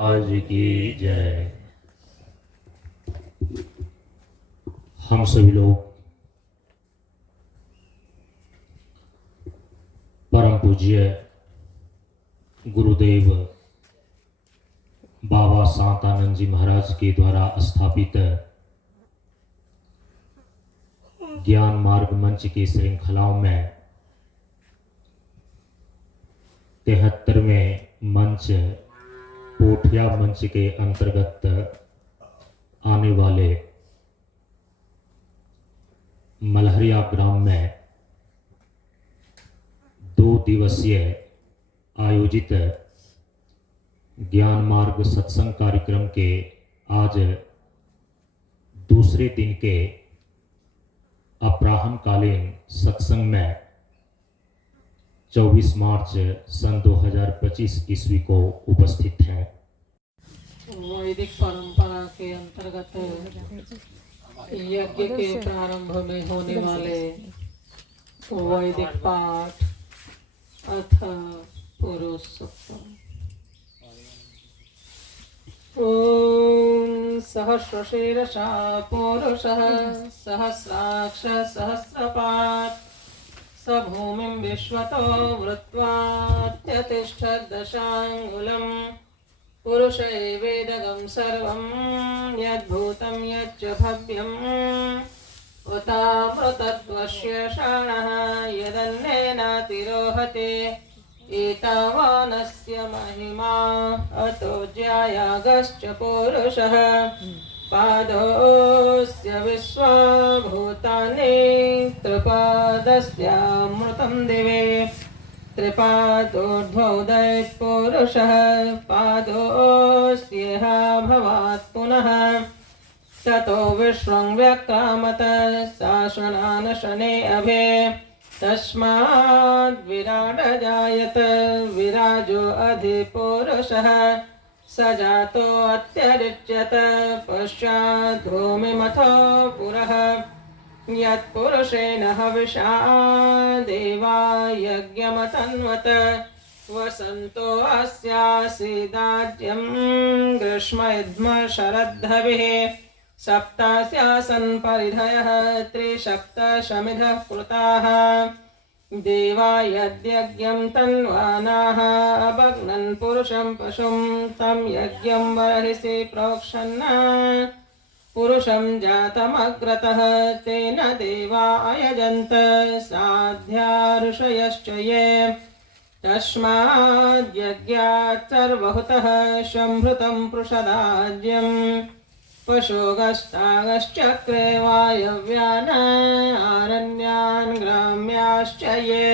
आज की जय। हम सभी लोग परम पूज्य गुरुदेव बाबा शांतानंद जी महाराज के द्वारा स्थापित ज्ञान मार्ग मंच की श्रृंखलाओं में 73वें मंच पोठिया मंच के अंतर्गत आने वाले मलहरिया ग्राम में 2 दिवसीय आयोजित ज्ञान मार्ग सत्संग कार्यक्रम के आज दूसरे दिन के अपराह्नकालीन सत्संग में 24 मार्च सन 2025 ईस्वी को उपस्थित हैं। वैदिक परंपरा के अंतर्गत यज्ञ के प्रारंभ में होने वाले वैदिक पाठ अथ पुरुष सूक्त। ओम सहस्रशीर्षा पुरुषः सहस्राक्ष सहस्रपात् स भूमिं विश्वतो वृत्वात्यतिष्ठत् दशाङ्गुलम् पुरुषैवेदगं सर्वं यद्भूतं यच्च भव्यम् उतामृतत्वस्य शाणः यदन्नेनातिरोहते एतावानस्य महिमा अतो ज्यायागश्च पुरुषः पादोऽस्य विश्वभूतानि त्रिपादस्यामृतं दिवे त्रिपादोर्ध्वोदयः पुरुषः पादोऽस्येह भवात् पुनः ततो विश्वं व्यक्रामत शासनान् शने अभे तस्माद् विराड जायत विराजो अधिपुरुषः स जातो अत्यरिच्यत पश्चात् भूमिमथो पुरः यत्पुरुषेण हविषा देवा यज्ञमतन्वत वसन्तो अस्यासीदाज्यं ग्रीष्मयुध्म शरद्धविः सप्तास्यासन् परिधयः त्रिसप्तशमिधः कृताः देवा यद्यज्ञं तन्वानाः अभग्नन् पुरुषं पशुं तं यज्ञं बर्हिषि प्रोक्षन् पुरुषं जातमग्रतः तेन देवा अयजन्त साध्या ऋषयश्च ये तस्माद् यज्ञात् सर्वहुतः संभृतं पृषदाज्यं पशुगस्तागश्चक्रे वायव्यान् आरण्यान् ग्राम्याश्च ये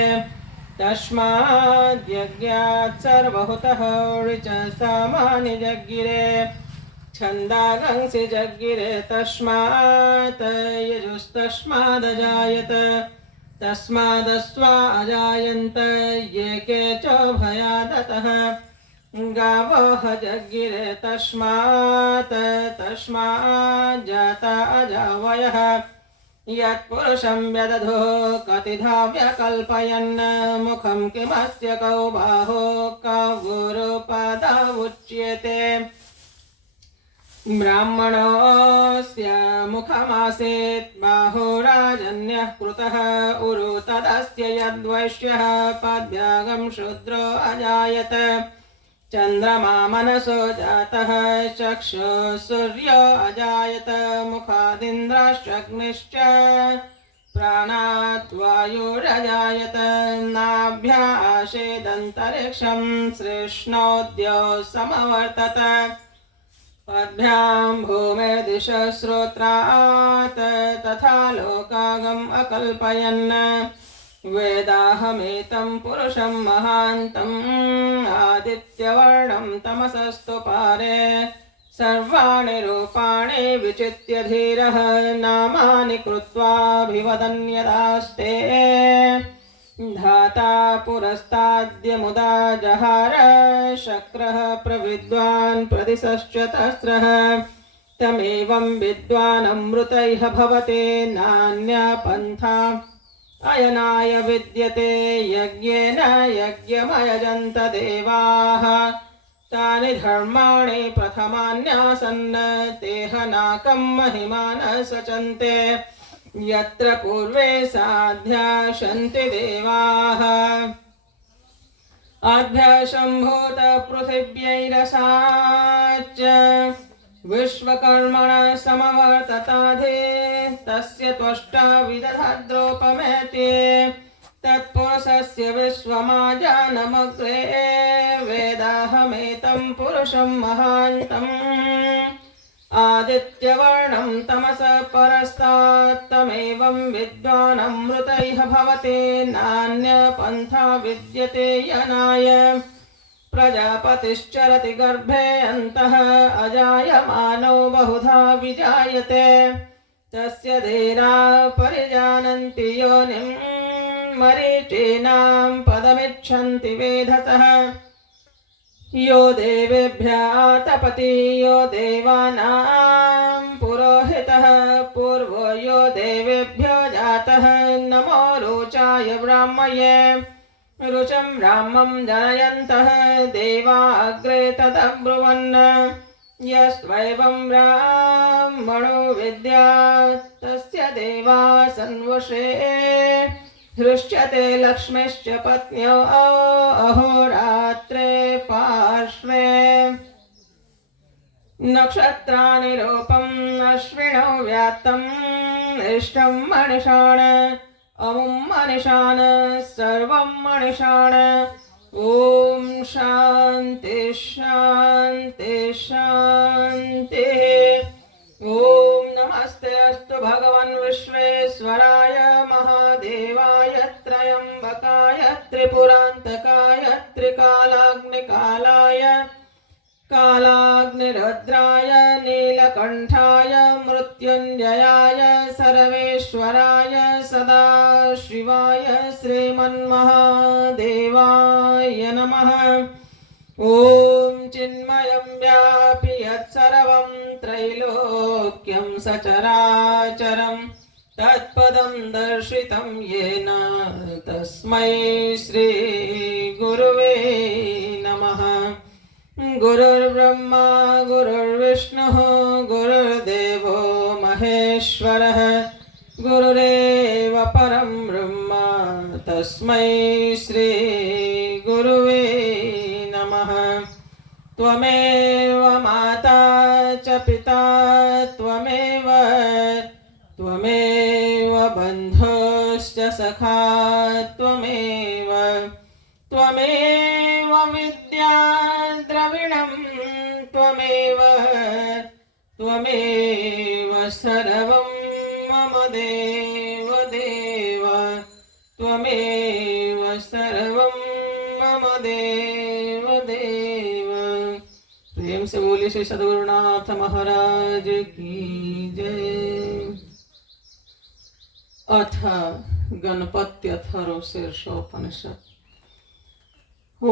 तस्माद् यज्ञात् सर्वहुतः ऋचसामानि जज्ञिरे छन्दागंसि जज्ञिरे तस्मात् यजुस्तस्मादजायत तस्मादस्वा अजायन्त ये के च भयादतः गावः जज्ञिरे तस्मात् जाता अजावयः यत्पुरुषं व्यदधो कतिधा व्यकल्पयन् मुखं किमस्य कौ बाहो कौरुपदावुच्यते ब्राह्मणोऽस्य मुखमासीत् बाहुराजन्यः कृतः उरु तदस्य यद्वैश्यः पद्भ्यागं शूद्रो अजायत चन्द्रमा मनसो जातः चक्षुः सूर्यो अजायत मुखादिन्द्राश्चग्निश्च प्राणात् वायुरजायत नाभ्या आसेदन्तरिक्षं श्रेष्णोद्यो समवर्तत पद्भ्यां भूमिर्दिशः श्रोत्रात् तथा लोकागम् अकल्पयन् वेदाहमेतं पुरुषं महान्तम् आदित्यवर्णं तमसस्तु पारे सर्वाणि रूपाणि विचित्य धीरः नामानि कृत्वाभिवदन्यदास्ते धाता पुरस्ताद्यमुदा जहार शक्रः प्रविद्वान् प्रदिशश्च तस्रः तमेवं विद्वान् अमृतैः भवते नान्या पन्था अयनाय विद्यते यज्ञेन यज्ञमयजन्त देवाः तानि धर्माणि प्रथमान्यासन् तेहनाकं महिमानः सचन्ते यत्र पूर्वे साध्याशन्ति देवाः आभ्यशम्भूत पृथिव्यैरसाच्च विश्वकर्मणः समवर्तताधे तस्य त्वष्टा विदधाद्रोपमेति तत्पुरुषस्य विश्वमाजानमग्रे वेदाहमेतं पुरुषं महान्तम् आदित्यवर्णं तमसः परस्तात् तमेवं विद्वानमृतैः भवते नान्यपन्था विद्यते यनाय प्रजापतिश्चरति गर्भे अन्तः अजायमानो बहुधा विजायते तस्य धीरा परिजानन्ति योनिं मरीचीनां पदमिच्छन्ति वेधसः यो देवेभ्यः तपति यो देवानां पुरोहितः पूर्वो यो देवेभ्यो जातः नमो रोचाय ब्राह्मये रुचं ब्राह्मं जनयन्तः देवा अग्रे तदब्रुवन् यस्त्वैवं ब्राह्मणो विद्यात् तस्य देवा सन्वशे हृष्यते लक्ष्मीश्च पत्न्यौ अहोरात्रे पार्श्वे नक्षत्राणि रूपम् अश्विनौ व्यात्तम् इष्टं मणिषाण अमुं मणिषाण सर्वं मणिषाण ॐ शान्ति शान्ति शान्ति ॐ नमस्ते अस्तु भगवन् विश्वेश्वराय महादेवाय त्र्यम्बकाय त्रिपुरान्तकाय त्रिकालाग्निकालाय कालाग्निरुद्राय नीलकण्ठाय मृत्युञ्जयाय सर्वेश्वराय सदाशिवाय श्रीमन्महादेवाय नमः ॐ चिन्मयं व्यापि यत्सर्वं त्रैलोक्यं सचराचरं तत्पदं दर्शितं येन तस्मै श्रीगुरुवे नमः गुरुर्ब्रह्मा गुरुर्विष्णुः गुरुर्देवो महेश्वरः गुरुरेव परं ब्रह्म तस्मै श्रीगुरुवे नमः त्वमेव माता च पिता त्वमेव बन्धुश्च सखा त्वमेव विद्या द्रविणं त्वमेव सर्वं मम देव देव त्वमेव सर्वं मम देव देव। प्रेम से बोलिए श्री सद्गुरुनाथ महाराज की जय। अथ गणपत्यथर्वशीर्षोपनिषत्। ॐ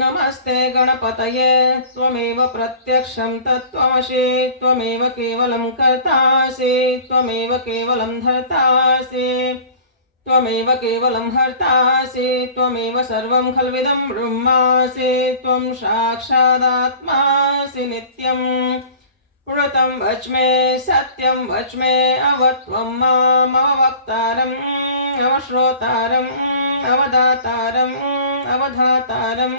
नमस्ते गणपतये त्वमेव प्रत्यक्षं तत्त्वमसि त्वमेव केवलं कर्तासि त्वमेव केवलं धर्तासि त्वमेव केवलं हर्तासि त्वमेव सर्वं खल्विदं ब्रह्मासि त्वं साक्षादात्मासि नित्यं ऋतं वच्मे सत्यं वच्मे अवत्वं मामवक्तारम् अवश्रोतारम् अवदातारम् अवधातारम्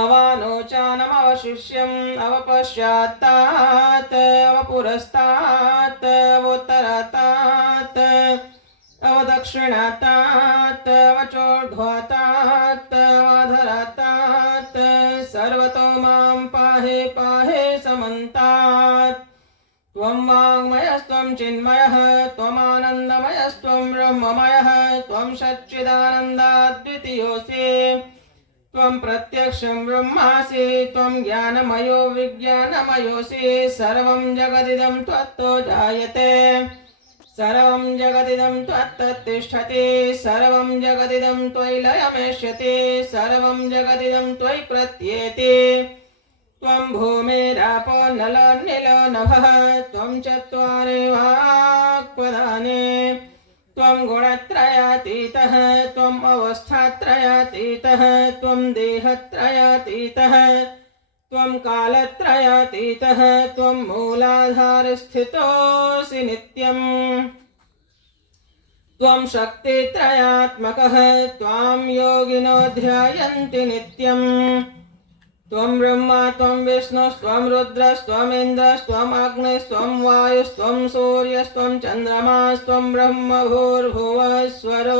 अवानोचानमवशिष्यम् अवपश्चात्तात् अवपुरस्तात् अवोत्तरात्तात् अवदक्षिणात्तात् अवचोर्ध्वात्तात् अवधरात्तात् सर्वतो मां पाहि पाहि समन्तात्। त्वं वाङ्मयस्त्वं चिन्मयः त्वमानन्दमयस्त्वं ब्रह्ममयः त्वं सच्चिदानन्दाद्वितीयोऽसि त्वं प्रत्यक्षं ब्रह्मासि त्वं ज्ञानमयो विज्ञानमयोऽसि सर्वं जगदिदं त्वत्तो जायते सर्वं जगदिदं त्वत्तिष्ठति सर्वं जगदिदं त्वयि लयमेष्यति सर्वं जगदिदं त्वयि प्रत्येति त्वं भूमिरापो नलो निलो नभः त्वं चत्वारि वाक्पदाने त्वं त्वं गुणत्रयातीतः त्वम् अवस्थात्रयातीतः त्वं देहत्रयातीतः त्वं कालत्रयातीतः त्वं मूलाधारस्थितोऽसि नित्यम् त्वं शक्तित्रयात्मकः त्वां योगिनो ध्यायन्ति नित्यम् त्वं ब्रह्मा त्वं विष्णुस्त्वं रुद्रस्त्वमिन्द्रस्त्वम् अग्निस्त्वं वायुस्त्वं सूर्यस्त्वं चन्द्रमास्त्वं ब्रह्म भूर्भुवस्वरो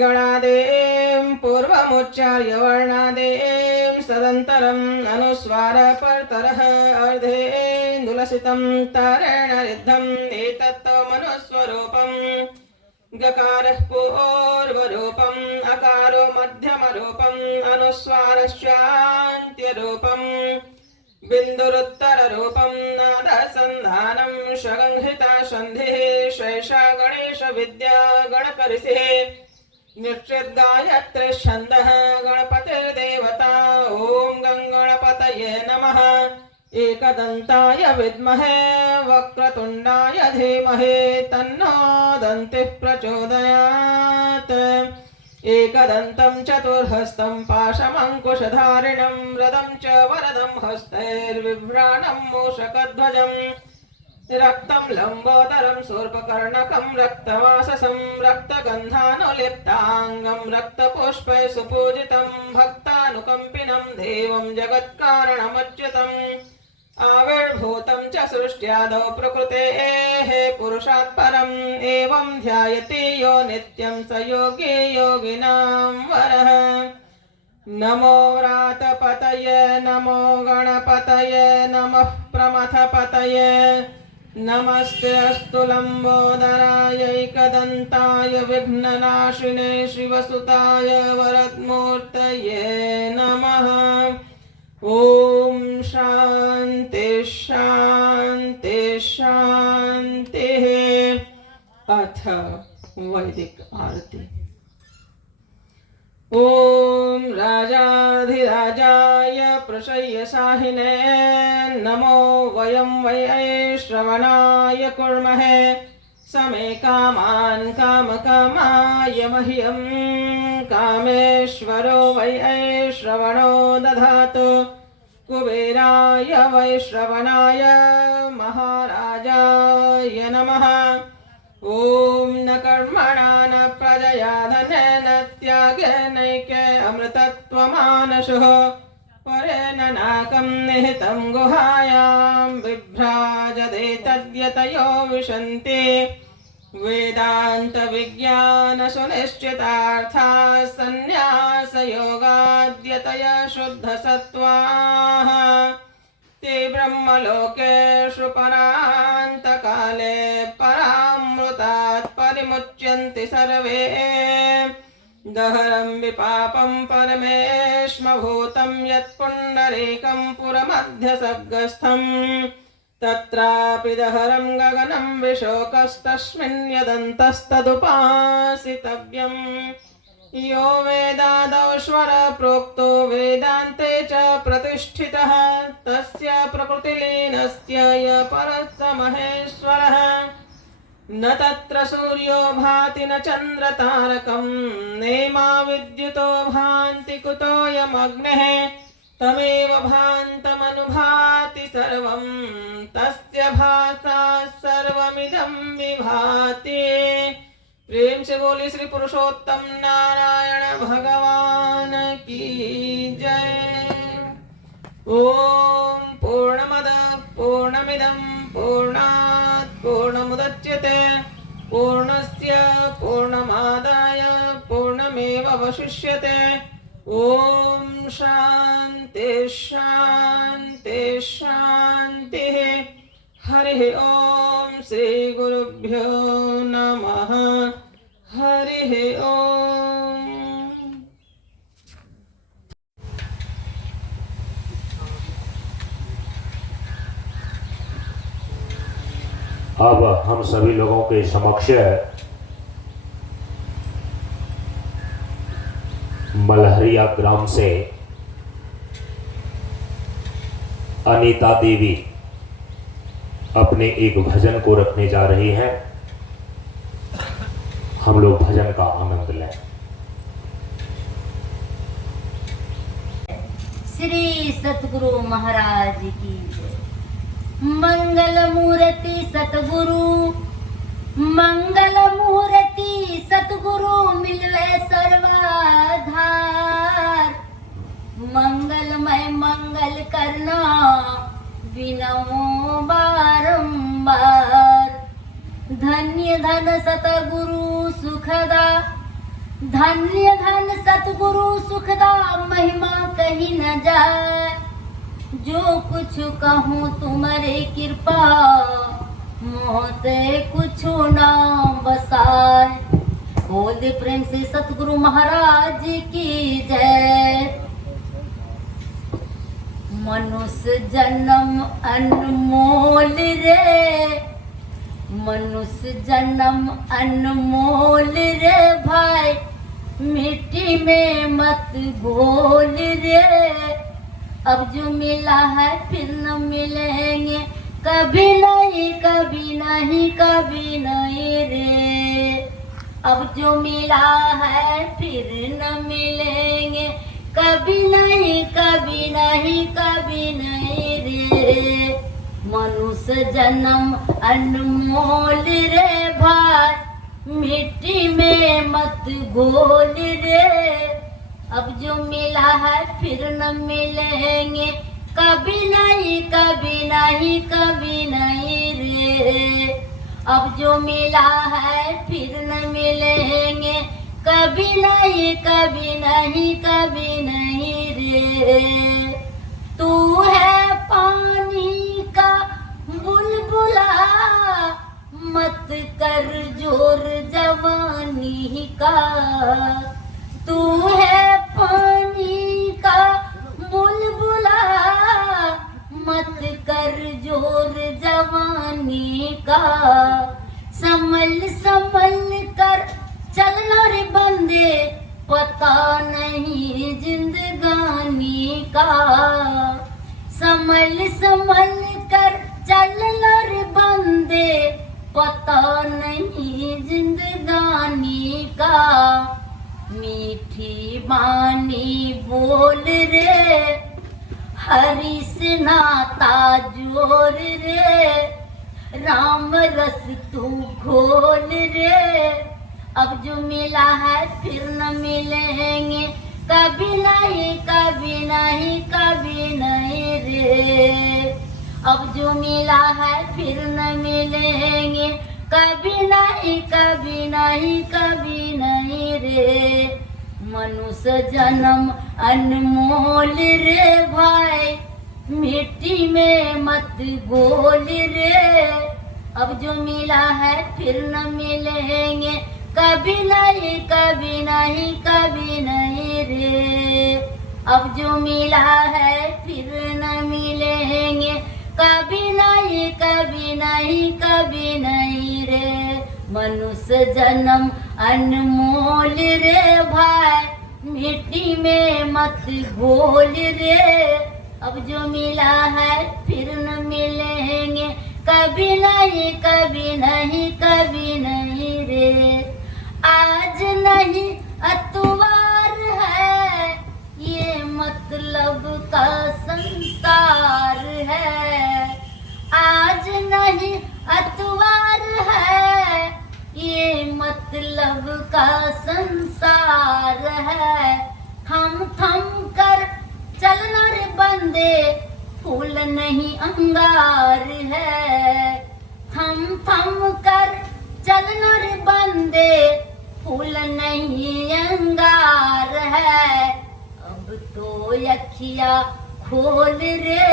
गणादें पूर्वमुच्चार्य वर्णादें सदन्तरम् अनुस्वार परतरः अर्धेन्दुलसितं तारेण रिद्धम् एतत्तमनुस्वरूपम् गकारः पूर्वरूपम् अकारो मध्यमरूपम् अनुस्वारश्चान्त्यरूपम् बिन्दुरुत्तररूपम् नादसन्धानं षगंहिता सन्धिः शैषा गणेशविद्या गणकर्षिः निश्चिद्गायत्री छन्दः गणपतिर्देवता ॐ गङ्गणपतये नमः एकदन्ताय विद्महे वक्रतुण्डाय धीमहि तन्नो दन्तिः प्रचोदयात् एकदन्तं चतुर्हस्तं पाशमङ्कुशधारिणं रदं च वरदं हस्तैर्बिभ्राणं मूषकध्वजम् रक्तं लम्बोदरं शूर्पकर्णकं रक्तवाससं रक्तगन्धानुलिप्ताङ्गं रक्तपुष्पै सुपूजितं भक्तानुकम्पिनं देवं जगत्कारणमच्युतम् आविर्भूतं च सृष्ट्यादौ प्रकृतेः पुरुषात् परम् एवं ध्यायति यो नित्यं स योगी योगिनां वरः नमो व्रातपतये नमो गणपतये नमः प्रमथपतये नमस्ते अस्तु लम्बोदरायैकदन्ताय विघ्ननाशिने शिवसुताय वरदमूर्तये नमः ॐ शान्ति शान्ति शान्तिः अथ वैदिक आरती ॐ राजाधिराजाय प्रशय्यशाहिने नमो वयं वै श्रवणाय कुर्महे समे कामान् कामकामाय मह्यं कामेश्वरो वै श्रवणो दधातु कुबेराय वै श्रवणाय महाराजाय नमः ॐ न कर्मणा न प्रजया धनेन त्यागेनैके अमृतत्वमानशुः परेण नाकं निहितं गुहायां बिभ्राजते तद्यतयो विशन्ति वेदान्तविज्ञानसुनिश्चितार्थाः सन्न्यासयोगाद्यतय शुद्धसत्त्वाः ते ब्रह्मलोकेषु परान्तकाले परामृतात् परिमुच्यन्ति सर्वे दहरं विपापं परमेश्मभूतं यत्पुण्डरीकं पुरमध्यसर्गस्थम् तत्रापि दहरं गगनं विशोकस्तस्मिन् यदन्तस्तदुपासितव्यम् यो वेदादौ स्वर प्रोक्तो वेदान्ते च प्रतिष्ठितः तस्य प्रकृतिलीनस्य य परस्य महेश्वरः न तत्र सूर्यो भाति न चन्द्रतारकं नेमा विद्युतो भान्ति कुतोऽयमग्निः तमेव भान्तमनुभाति सर्वं तस्य भासा सर्वमिदं विभाति। प्रेम से बोली श्री पुरुषोत्तम नारायण भगवान की जय। ओम पूर्णमद पूर्णमिदं पूर्णात् पूर्णमुदच्यते पूर्णस्य पूर्णमादाय पूर्णमेवावशिष्यते। ओम शांति शांति शांतिः। हरिः ओम श्री गुरुभ्यो नमः। हरिः ओम। अब हम सभी लोगों के समक्ष मलहरिया ग्राम से अनीता देवी अपने एक भजन को रखने जा रही हैं। हम लोग भजन का आनंद लें। श्री सतगुरु महाराज की जय। मंगल मूर्ति सतगुरु, मंगल मूर्ति सतगुरु मिलवे सर्वाधार। मंगलमय मंगल करना बिनमो बारंबार। धन्य धन सतगुरु सुखदा, धन्य धन सतगुरु सुखदा, महिमा कही न जाए। जो कुछ कहूँ तुम्हारे कृपा, मोहते कुछ ना बसाए। बोल दे प्रेम से सतगुरु महाराज की जय। मनुष्य जन्म अनमोल रे, मनुष्य जन्म अनमोल रे भाई। मिट्टी में मत घोल रे। अब जो मिला है फिर न मिलेंगे, कभी नहीं कभी नहीं कभी नहीं रे। अब जो मिला है फिर न मिलेंगे, कभी नहीं कभी नहीं कभी नहीं रे। मनुष्य जन्म अनमोल रे भाई, मिट्टी में मत घोल रे। अब जो मिला है फिर न मिलेंगे, कभी नहीं कभी नहीं कभी नहीं रे। अब जो मिला है फिर न मिलेंगे, कभी नहीं कभी नहीं कभी नहीं रे। तू है पानी का बुलबुला, मत कर जोर जवानी का। तू है पानी का बुलबुला, मत कर जोर जवानी का। संभल संभल कर चलना रे बंदे, पता नहीं जिंदगानी का। संभल संभल कर चलना रे बंदे, पता नहीं जिंदगानी का। मीठी बानी बोल रे, हरि से नाता जोर रे। राम रस तू घोल रे। अब जो मिला है फिर न मिलेंगे, कभी नहीं कभी नहीं कभी नहीं रे। अब जो मिला है फिर न मिलेंगे, कभी नहीं कभी नहीं कभी नहीं रे। मनुष्य जन्म अनमोल रे भाई, मिट्टी में मत घोल रे। अब जो मिला है फिर न मिलेंगे, कभी नहीं कभी नहीं कभी नहीं रे। अब जो मिला है फिर न मिलेंगे, कभी नहीं कभी नहीं कभी नहीं रे। मनुष्य जन्म अनमोल रे भाई, मिट्टी में मत घोल रे। अब जो मिला है फिर न मिलेंगे, कभी नहीं कभी नहीं कभी नहीं रे। आज नहीं अतवार है, ये मतलब का संसार है। आज नहीं अतवार है, ये मतलब का संसार है। थम थम कर चलना रे बंदे, फूल नहीं अंगार है। थम थम कर चलना रे बंदे, फूल नहीं अंगार है। अब तो अखिया खोल रे,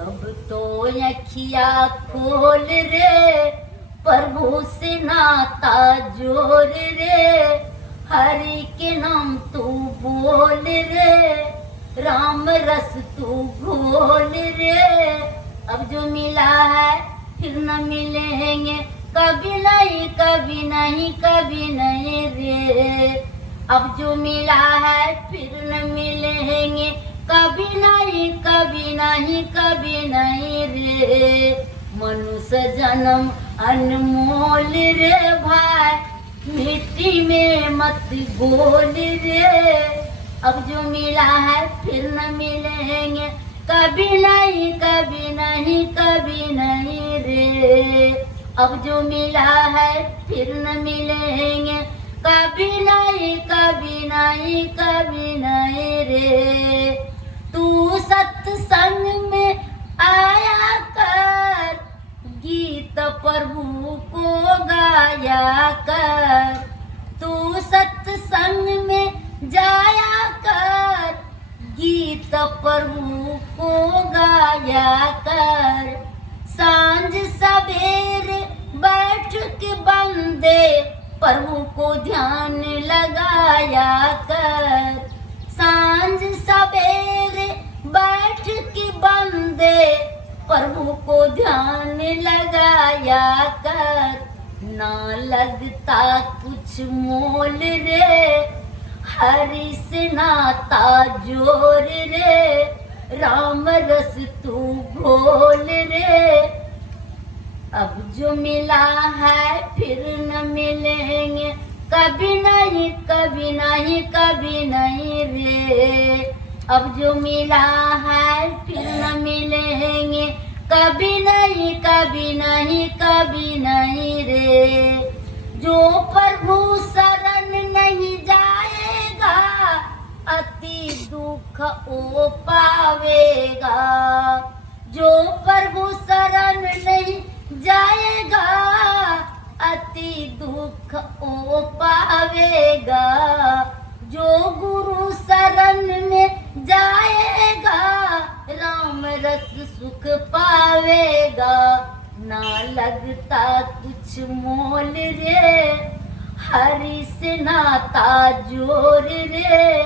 अब तो अखिया खोल रे। प्रभु से नाता जोड़ रे, हरि के नाम तू बोल रे। राम रस तू घोल रे। अब जो मिला है फिर न मिलेंगे, कभी नहीं कभी नहीं कभी नहीं रे। अब जो मिला है फिर न मिलेंगे, कभी नहीं कभी नहीं कभी नहीं रे। मनुष्य जन्म अनमोल रे भाई, मिट्टी में मत बोल रे, अब जो मिला है फिर न मिलेंगे, कभी नहीं कभी नहीं कभी नहीं रे, अब जो मिला है फिर न मिलेंगे, कभी नहीं कभी नहीं कभी नहीं रे। तू सत्संग में आया कर, गीत प्रभु को गाया कर, तू सत्संग में जाया कर, गीत प्रभु को गाया कर। सांझ सवेरे बैठ के बंदे प्रभु को ध्यान लगाया कर, सांझ सवेरे बैठ के बंदे प्रभु को ध्यान लगाया कर। ना लगता कुछ मोल रे, हरि से नाता जोर रे, राम रस तू घोल रे, अब जो मिला है फिर न मिलेंगे, कभी नहीं कभी नहीं कभी नहीं रे, अब जो मिला है फिर न मिलेंगे, कभी नहीं कभी नहीं कभी नहीं रे। जो प्रभु शरण नहीं जाएगा, अति दुख ओ पावेगा, जो प्रभु शरण नहीं जाएगा, अति दुख ओ पावेगा, जो गुरु शरण में जाएगा, राम रस सुख पावेगा। ना लगता कुछ मोल रे, हरि से नाता जोर रे,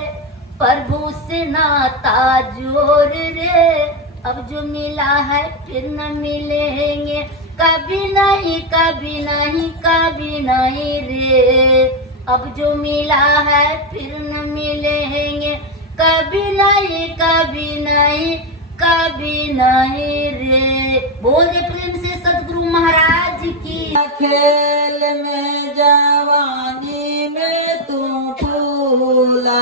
प्रभु से नाता जोर रे, अब जो मिला है फिर न मिलेंगे, कभी नहीं कभी नहीं कभी नहीं रे, अब जो मिला है फिर न मिलेंगे, कभी नहीं कभी नहीं कभी नहीं रे। बोल दे प्रेम से सतगुरु महाराज की। खेल में जवानी में तू फूला,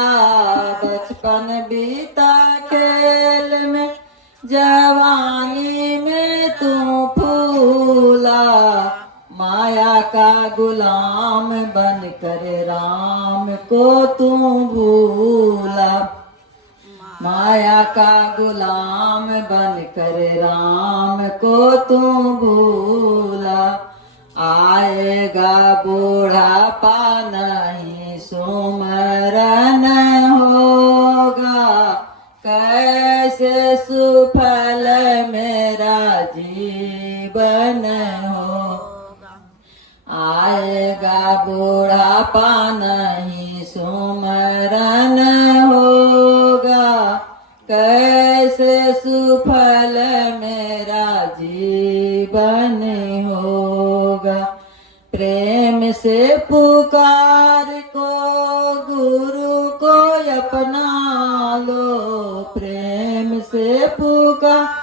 बचपन बीता खेल में जवानी में तू फूला, माया का गुलाम बन कर राम को तू भूला, माया का गुलाम बन कर राम को तू भूला। आएगा बूढ़ापा नहीं सुमरन होगा, कैसे सुफल मेरा जीवन होगा। आएगा बूढ़ापा नहीं सुमरन होगा, कैसे सुफल मेरा जीवन होगा। प्रेम से पुकार को गुरु को अपना लो, प्रेम से पुकार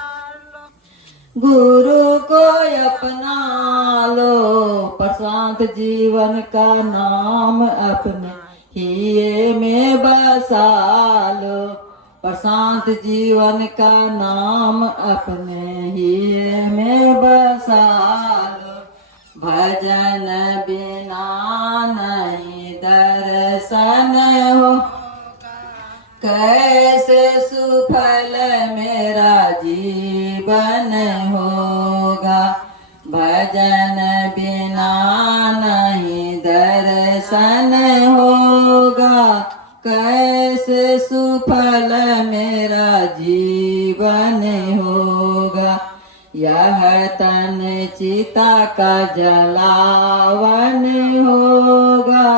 गुरु को अपना लो, प्रशांत जीवन का नाम अपने हिये में बसा लो, प्रशांत जीवन का नाम अपने हिये में बसा लो। भजन बिना नहीं दर्शन हो, कैसे सुफल मेरा जीवन होगा। भजन बिना नहीं दर्शन होगा, कैसे सुफल मेरा जीवन होगा। यह तन चिता का जलावन होगा,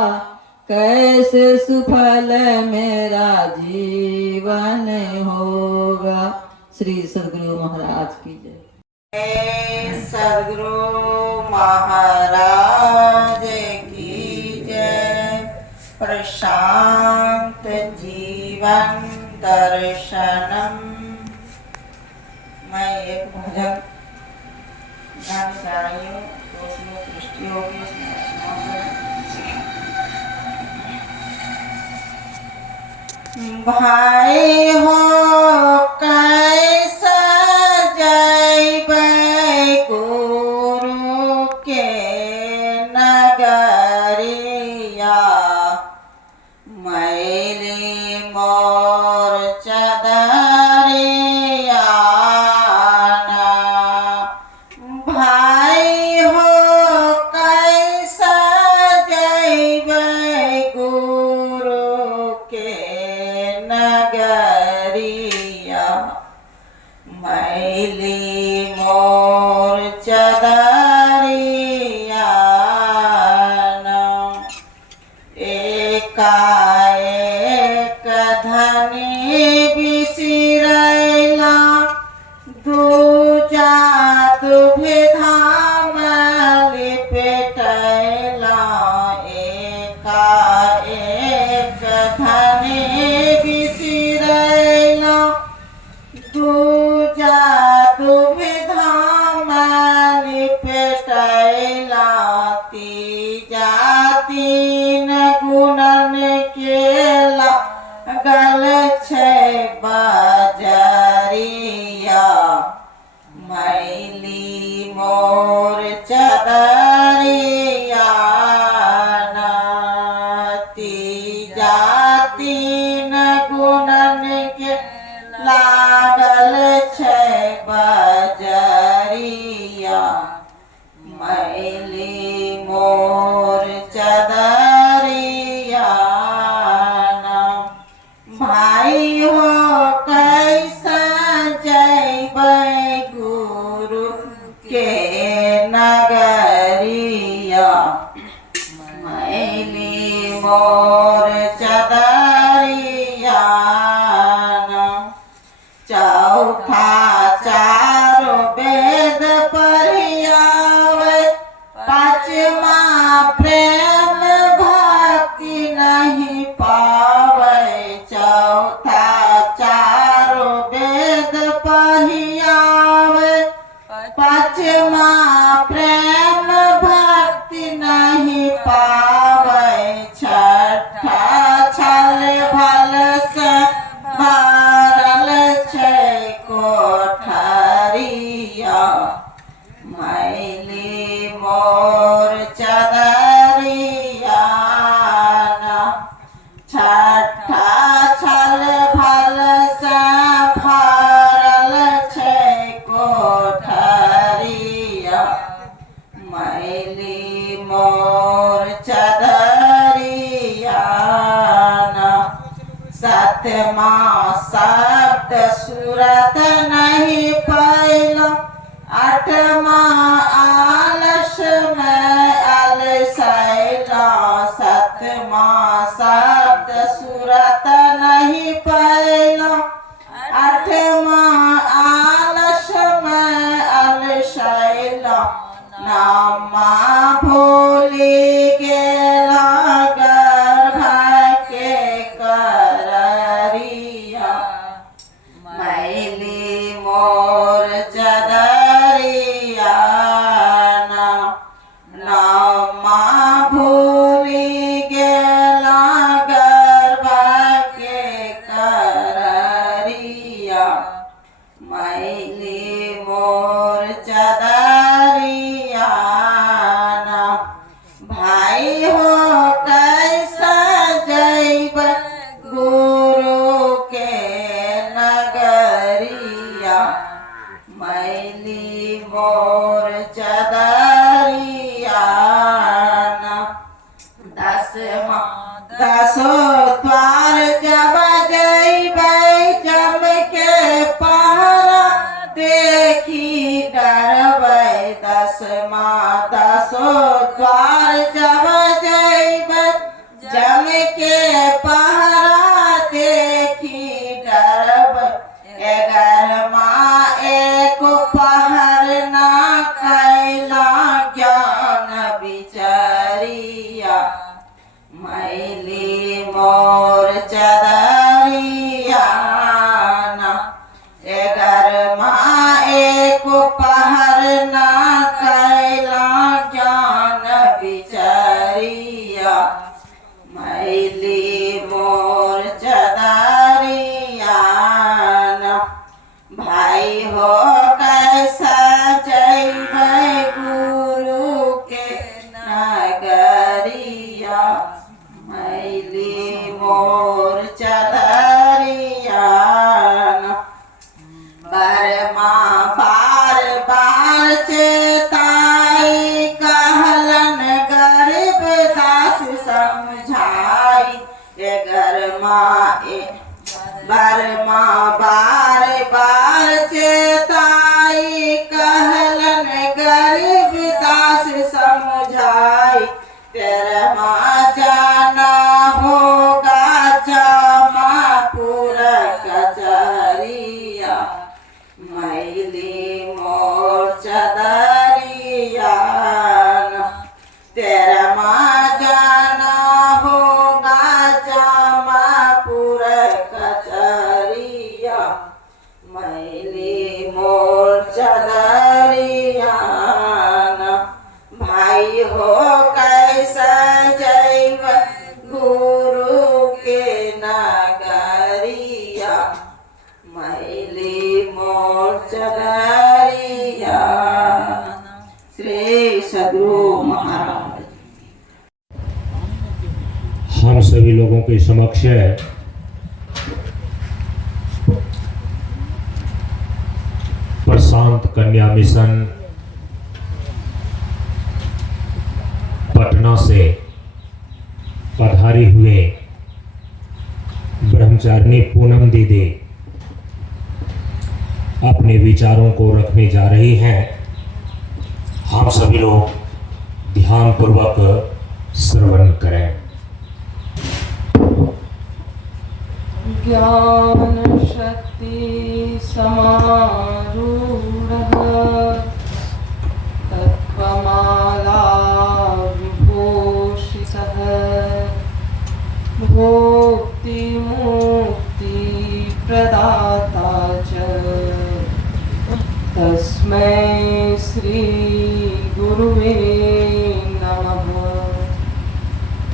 कैसे सुफल मेरा जीवन होगा। श्री सद्गुरु महाराज की जय। सद्गुरु महाराज की जय। प्रशांत जीवन दर्शनम। मैं एक भजन गाने जा रही हूँ, तो उसमें दृष्टि होगी, उसमें भाई हो कैसा जैबै गुरु के नगरिया मैली मोर चदरिया भाई हो कैसा जैबै गुरु के नगरिया मैली मोर चदरिया एकाएक धनी बिसरैला दूजा दुभिधाम लिपटैला एकाएक धनी बिसरैला दूजा दुभिधाम लिपटैला तीजा तीन गुणन केला गल छै बजरिया मैली मोर चदरिया तीजा तीन गुणन के लागल छै बजरिया मैली मोर चदरिया भाई हो कैसा जैबै गुरु के नगरिया मैली मोर चदरिया चौथा चारो वेद पढ़ियावे पाँचवा प्रेम भक्ति नहीं पावे चौथा चारो वेद पढ़ियावे पाँचवा प्रेम भक्ति नहीं पावे छठा छल भल से भरल छै कोठरिया मैली मोर चदरिया छठा छल भल से भरल छै कोठरिया मैली मोर चदरिया सतमा शब्द सूरत नहीं पैलो आठमा आलस में अलसैला सतमा शब्द सूरत नहीं पैलो आठमा आलस में अलसैला नामा भूली गेला गर्भ के कररिया मैली मोर चदरिया नामा भूली गेला गर्भ के कररिया मैली मोर चदरिया भाई हो कैसा जैबै गुरु के नगरिया मैली मोर चदरिया दसो द्वार जब जैबै जम के पहरा देखी डरबै दसमा दसो द्वार जब जैबै जम के पहरा देखी डरबै 11मा एक पहर ना भाई हो कैसा जैबै गुरु के नगरिया मैली मोर चदरिया बरमा बार बार चेताई कहलन गरीब दास समझाई रे गरमा बरमा बार बार चेताई कहलन गरीब दास समझाई तेरा जाना होगा जमापुर कचरिया मैली मोर चदरिया तेरा जाना होगा जमापुर कचरिया मैली मोर चदरिया भाई हो कैसा जैव गुरु के नगरिया मैली मोर चदरिया। श्री सद्गुरु महाराज। हम सभी लोगों के समक्ष प्रशांत कन्या मिशन पटना से पधारी हुए ब्रह्मचारिणी पूनम दीदी अपने विचारों को रखने जा रही हैं। हम सभी लोग ध्यान पूर्वक श्रवण करें। ज्ञान शक्ति समारूढ़ तत्त्वमाला विभूषितः भोक्ति मुक्ति प्रदाता च तस्मै श्री गुरुवे नमः।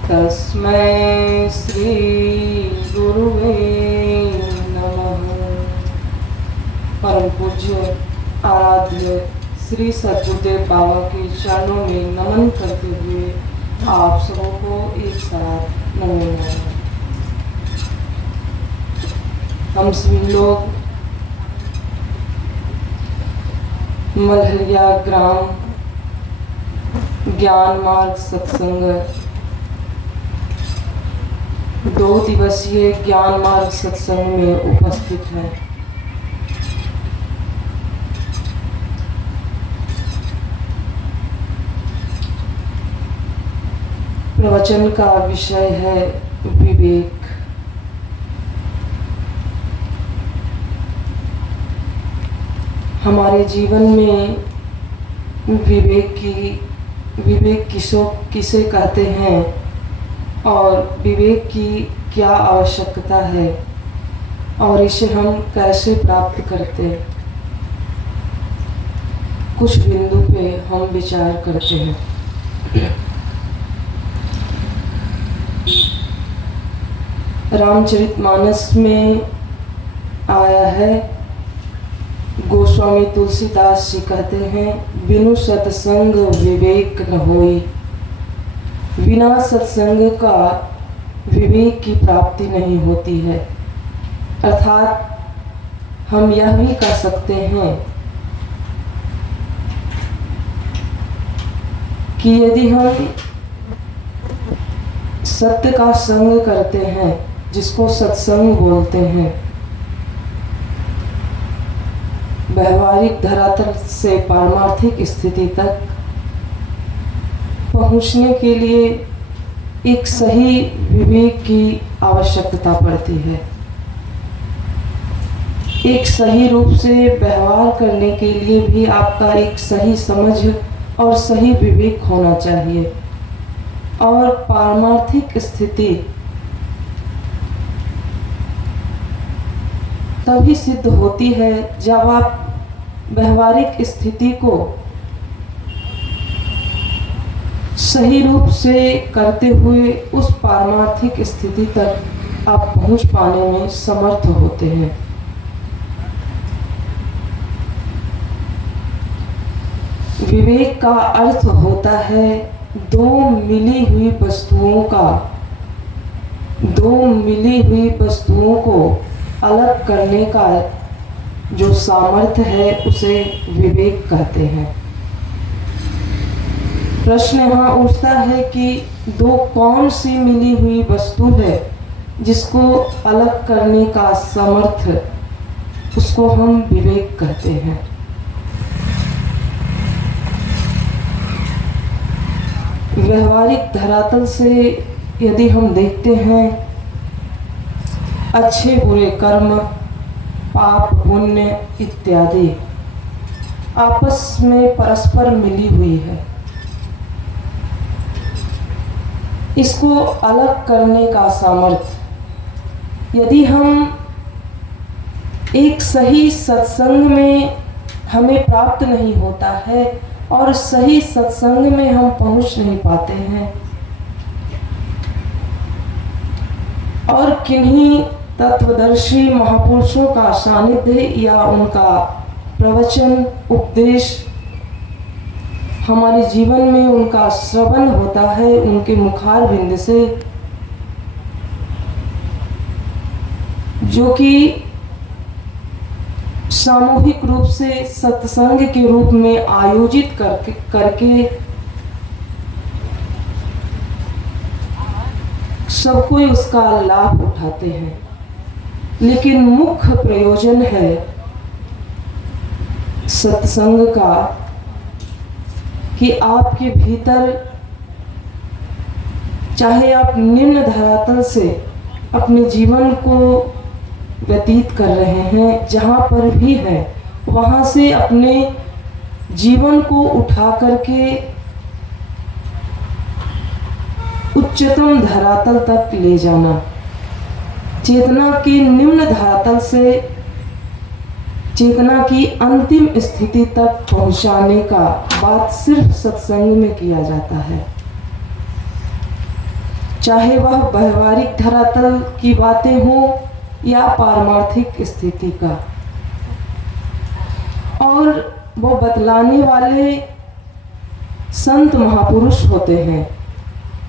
तस्मै श्री गुरुवे नमः। परम पूज्य आराध्य श्री सद्गुरुदेव बाबा के चरणों में नमन करते हुए आप सबों को एक साथ नमन। हम सभी लोग मलहरिया ग्राम ज्ञान मार्ग सत्संग 2 दिवसीय ज्ञान मार्ग सत्संग में उपस्थित हैं। प्रवचन का विषय है विवेक। हमारे जीवन में विवेक किसे कहते हैं और विवेक की क्या आवश्यकता है और इसे हम कैसे प्राप्त करते हैं, कुछ बिंदु पे हम विचार करते हैं। रामचरितमानस में आया है, गोस्वामी तुलसीदास जी कहते हैं, बिनु सत्संग विवेक न होई। बिना सत्संग का विवेक की प्राप्ति नहीं होती है। अर्थात हम यह भी कह सकते हैं कि यदि हम सत्य का संग करते हैं, जिसको सत्संग बोलते हैं, व्यवहारिक धरातल से पारमार्थिक स्थिति तक पहुंचने के लिए एक सही विवेक की आवश्यकता पड़ती है। एक सही रूप से व्यवहार करने के लिए भी आपका एक सही समझ और सही विवेक होना चाहिए। और पारमार्थिक स्थिति तभी सिद्ध होती है जब आप व्यवहारिक स्थिति को सही रूप से करते हुए उस पारमार्थिक स्थिति तक आप पहुंच पाने में समर्थ होते हैं। विवेक का अर्थ होता है दो मिली हुई वस्तुओं को अलग करने का जो सामर्थ्य है उसे विवेक कहते हैं। प्रश्न यहाँ उठता है कि दो कौन सी मिली हुई वस्तु है जिसको अलग करने का सामर्थ्य, उसको हम विवेक कहते हैं। व्यवहारिक धरातल से यदि हम देखते हैं, अच्छे बुरे कर्म, पाप पुण्य इत्यादि आपस में परस्पर मिली हुई है। इसको अलग करने का सामर्थ्य यदि हम एक सही सत्संग में हमें प्राप्त नहीं होता है और सही सत्संग में हम पहुंच नहीं पाते हैं और किन्हीं तत्वदर्शी महापुरुषों का सानिध्य या उनका प्रवचन उपदेश हमारे जीवन में उनका श्रवण होता है, उनके मुखार बिंद से, जो कि सामूहिक रूप से सत्संग के रूप में आयोजित करके सब कोई उसका लाभ उठाते हैं। लेकिन मुख्य प्रयोजन है सत्संग का कि आपके भीतर, चाहे आप निम्न धरातल से अपने जीवन को व्यतीत कर रहे हैं, जहाँ पर भी हैं, वहाँ से अपने जीवन को उठा करके उच्चतम धरातल तक ले जाना, चेतना के निम्न धरातल से चेतना की अंतिम स्थिति तक पहुंचाने का बात सिर्फ सत्संग में किया जाता है। चाहे वह व्यवहारिक धरातल की बातें हो या पारमार्थिक स्थिति का, और वो बतलाने वाले संत महापुरुष होते हैं।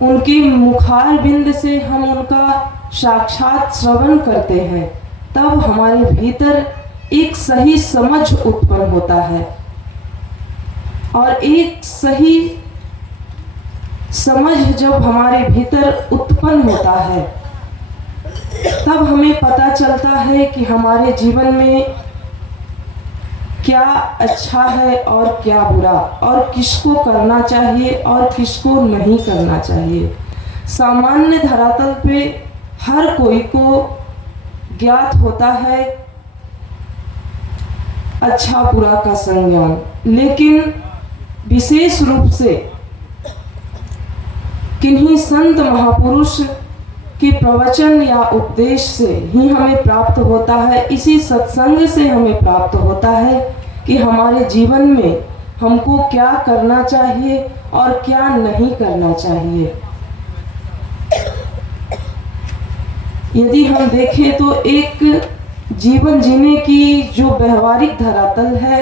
उनके मुखार बिंद से हम उनका साक्षात श्रवण करते हैं, तब हमारे भीतर एक सही समझ उत्पन्न होता है और एक सही समझ जब हमारे भीतर उत्पन्न होता है तब हमें पता चलता है कि हमारे जीवन में क्या अच्छा है और क्या बुरा, और किसको करना चाहिए और किसको नहीं करना चाहिए। सामान्य धरातल पे हर कोई को ज्ञात होता है अच्छा बुरा का संज्ञान, लेकिन विशेष रूप से किन्हीं संत महापुरुष के प्रवचन या उपदेश से ही हमें प्राप्त होता है, इसी सत्संग से हमें प्राप्त होता है कि हमारे जीवन में हमको क्या करना चाहिए और क्या नहीं करना चाहिए। यदि हम देखें तो एक जीवन जीने की जो व्यवहारिक धरातल है,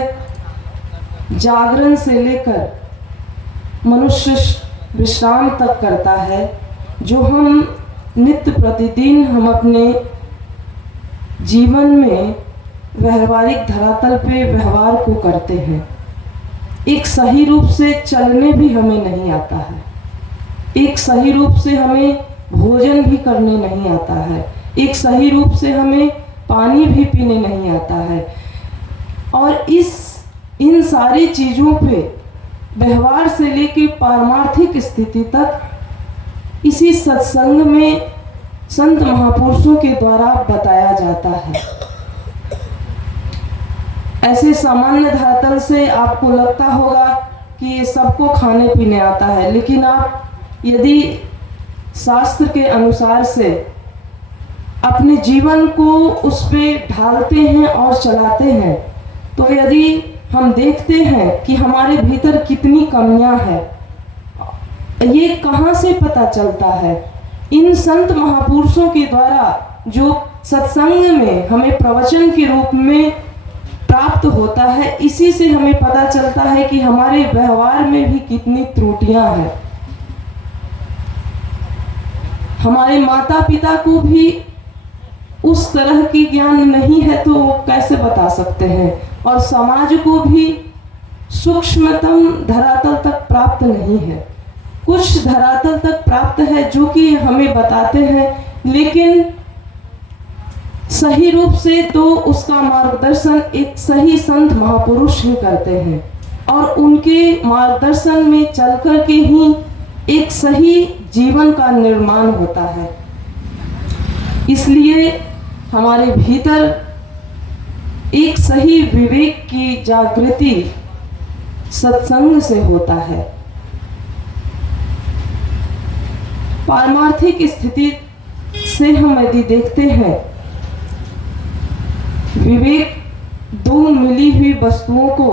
जागरण से लेकर मनुष्य विश्राम तक करता है, जो हम नित्य प्रतिदिन हम अपने जीवन में व्यवहारिक धरातल पे व्यवहार को करते हैं। एक सही रूप से चलने भी हमें नहीं आता है, एक सही रूप से हमें भोजन भी करने नहीं आता है, एक सही रूप से हमें पानी भी पीने नहीं आता है, और इन सारी चीज़ों पे व्यवहार से लेकर पारमार्थिक स्थिति तक इसी सत्संग में संत महापुरुषों के द्वारा बताया जाता है। ऐसे सामान्य धरातल से आपको लगता होगा कि ये सबको खाने पीने आता है, लेकिन आप यदि शास्त्र के अनुसार से अपने जीवन को उस पे ढालते हैं और चलाते हैं, तो यदि हम देखते हैं कि हमारे भीतर कितनी कमियां हैं, ये कहाँ से पता चलता है? इन संत महापुरुषों के द्वारा जो सत्संग में हमें प्रवचन के रूप में प्राप्त होता है। इसी से हमें पता चलता है कि हमारे व्यवहार में भी कितनी त्रुटियां हैं। हमारे माता पिता को भी उस तरह की ज्ञान नहीं है तो वो कैसे बता सकते हैं, और समाज को भी सूक्ष्मतम धरातल तक प्राप्त नहीं है। कुछ धरातल तक प्राप्त है जो कि हमें बताते हैं, लेकिन सही रूप से तो उसका मार्गदर्शन एक सही संत महापुरुष ही करते हैं, और उनके मार्गदर्शन में चलकर के ही एक सही जीवन का निर्माण होता है। इसलिए हमारे भीतर एक सही विवेक की जागृति सत्संग से होता है। पारमार्थिक स्थिति से हम यदि देखते हैं, विवेक दो मिली हुई वस्तुओं को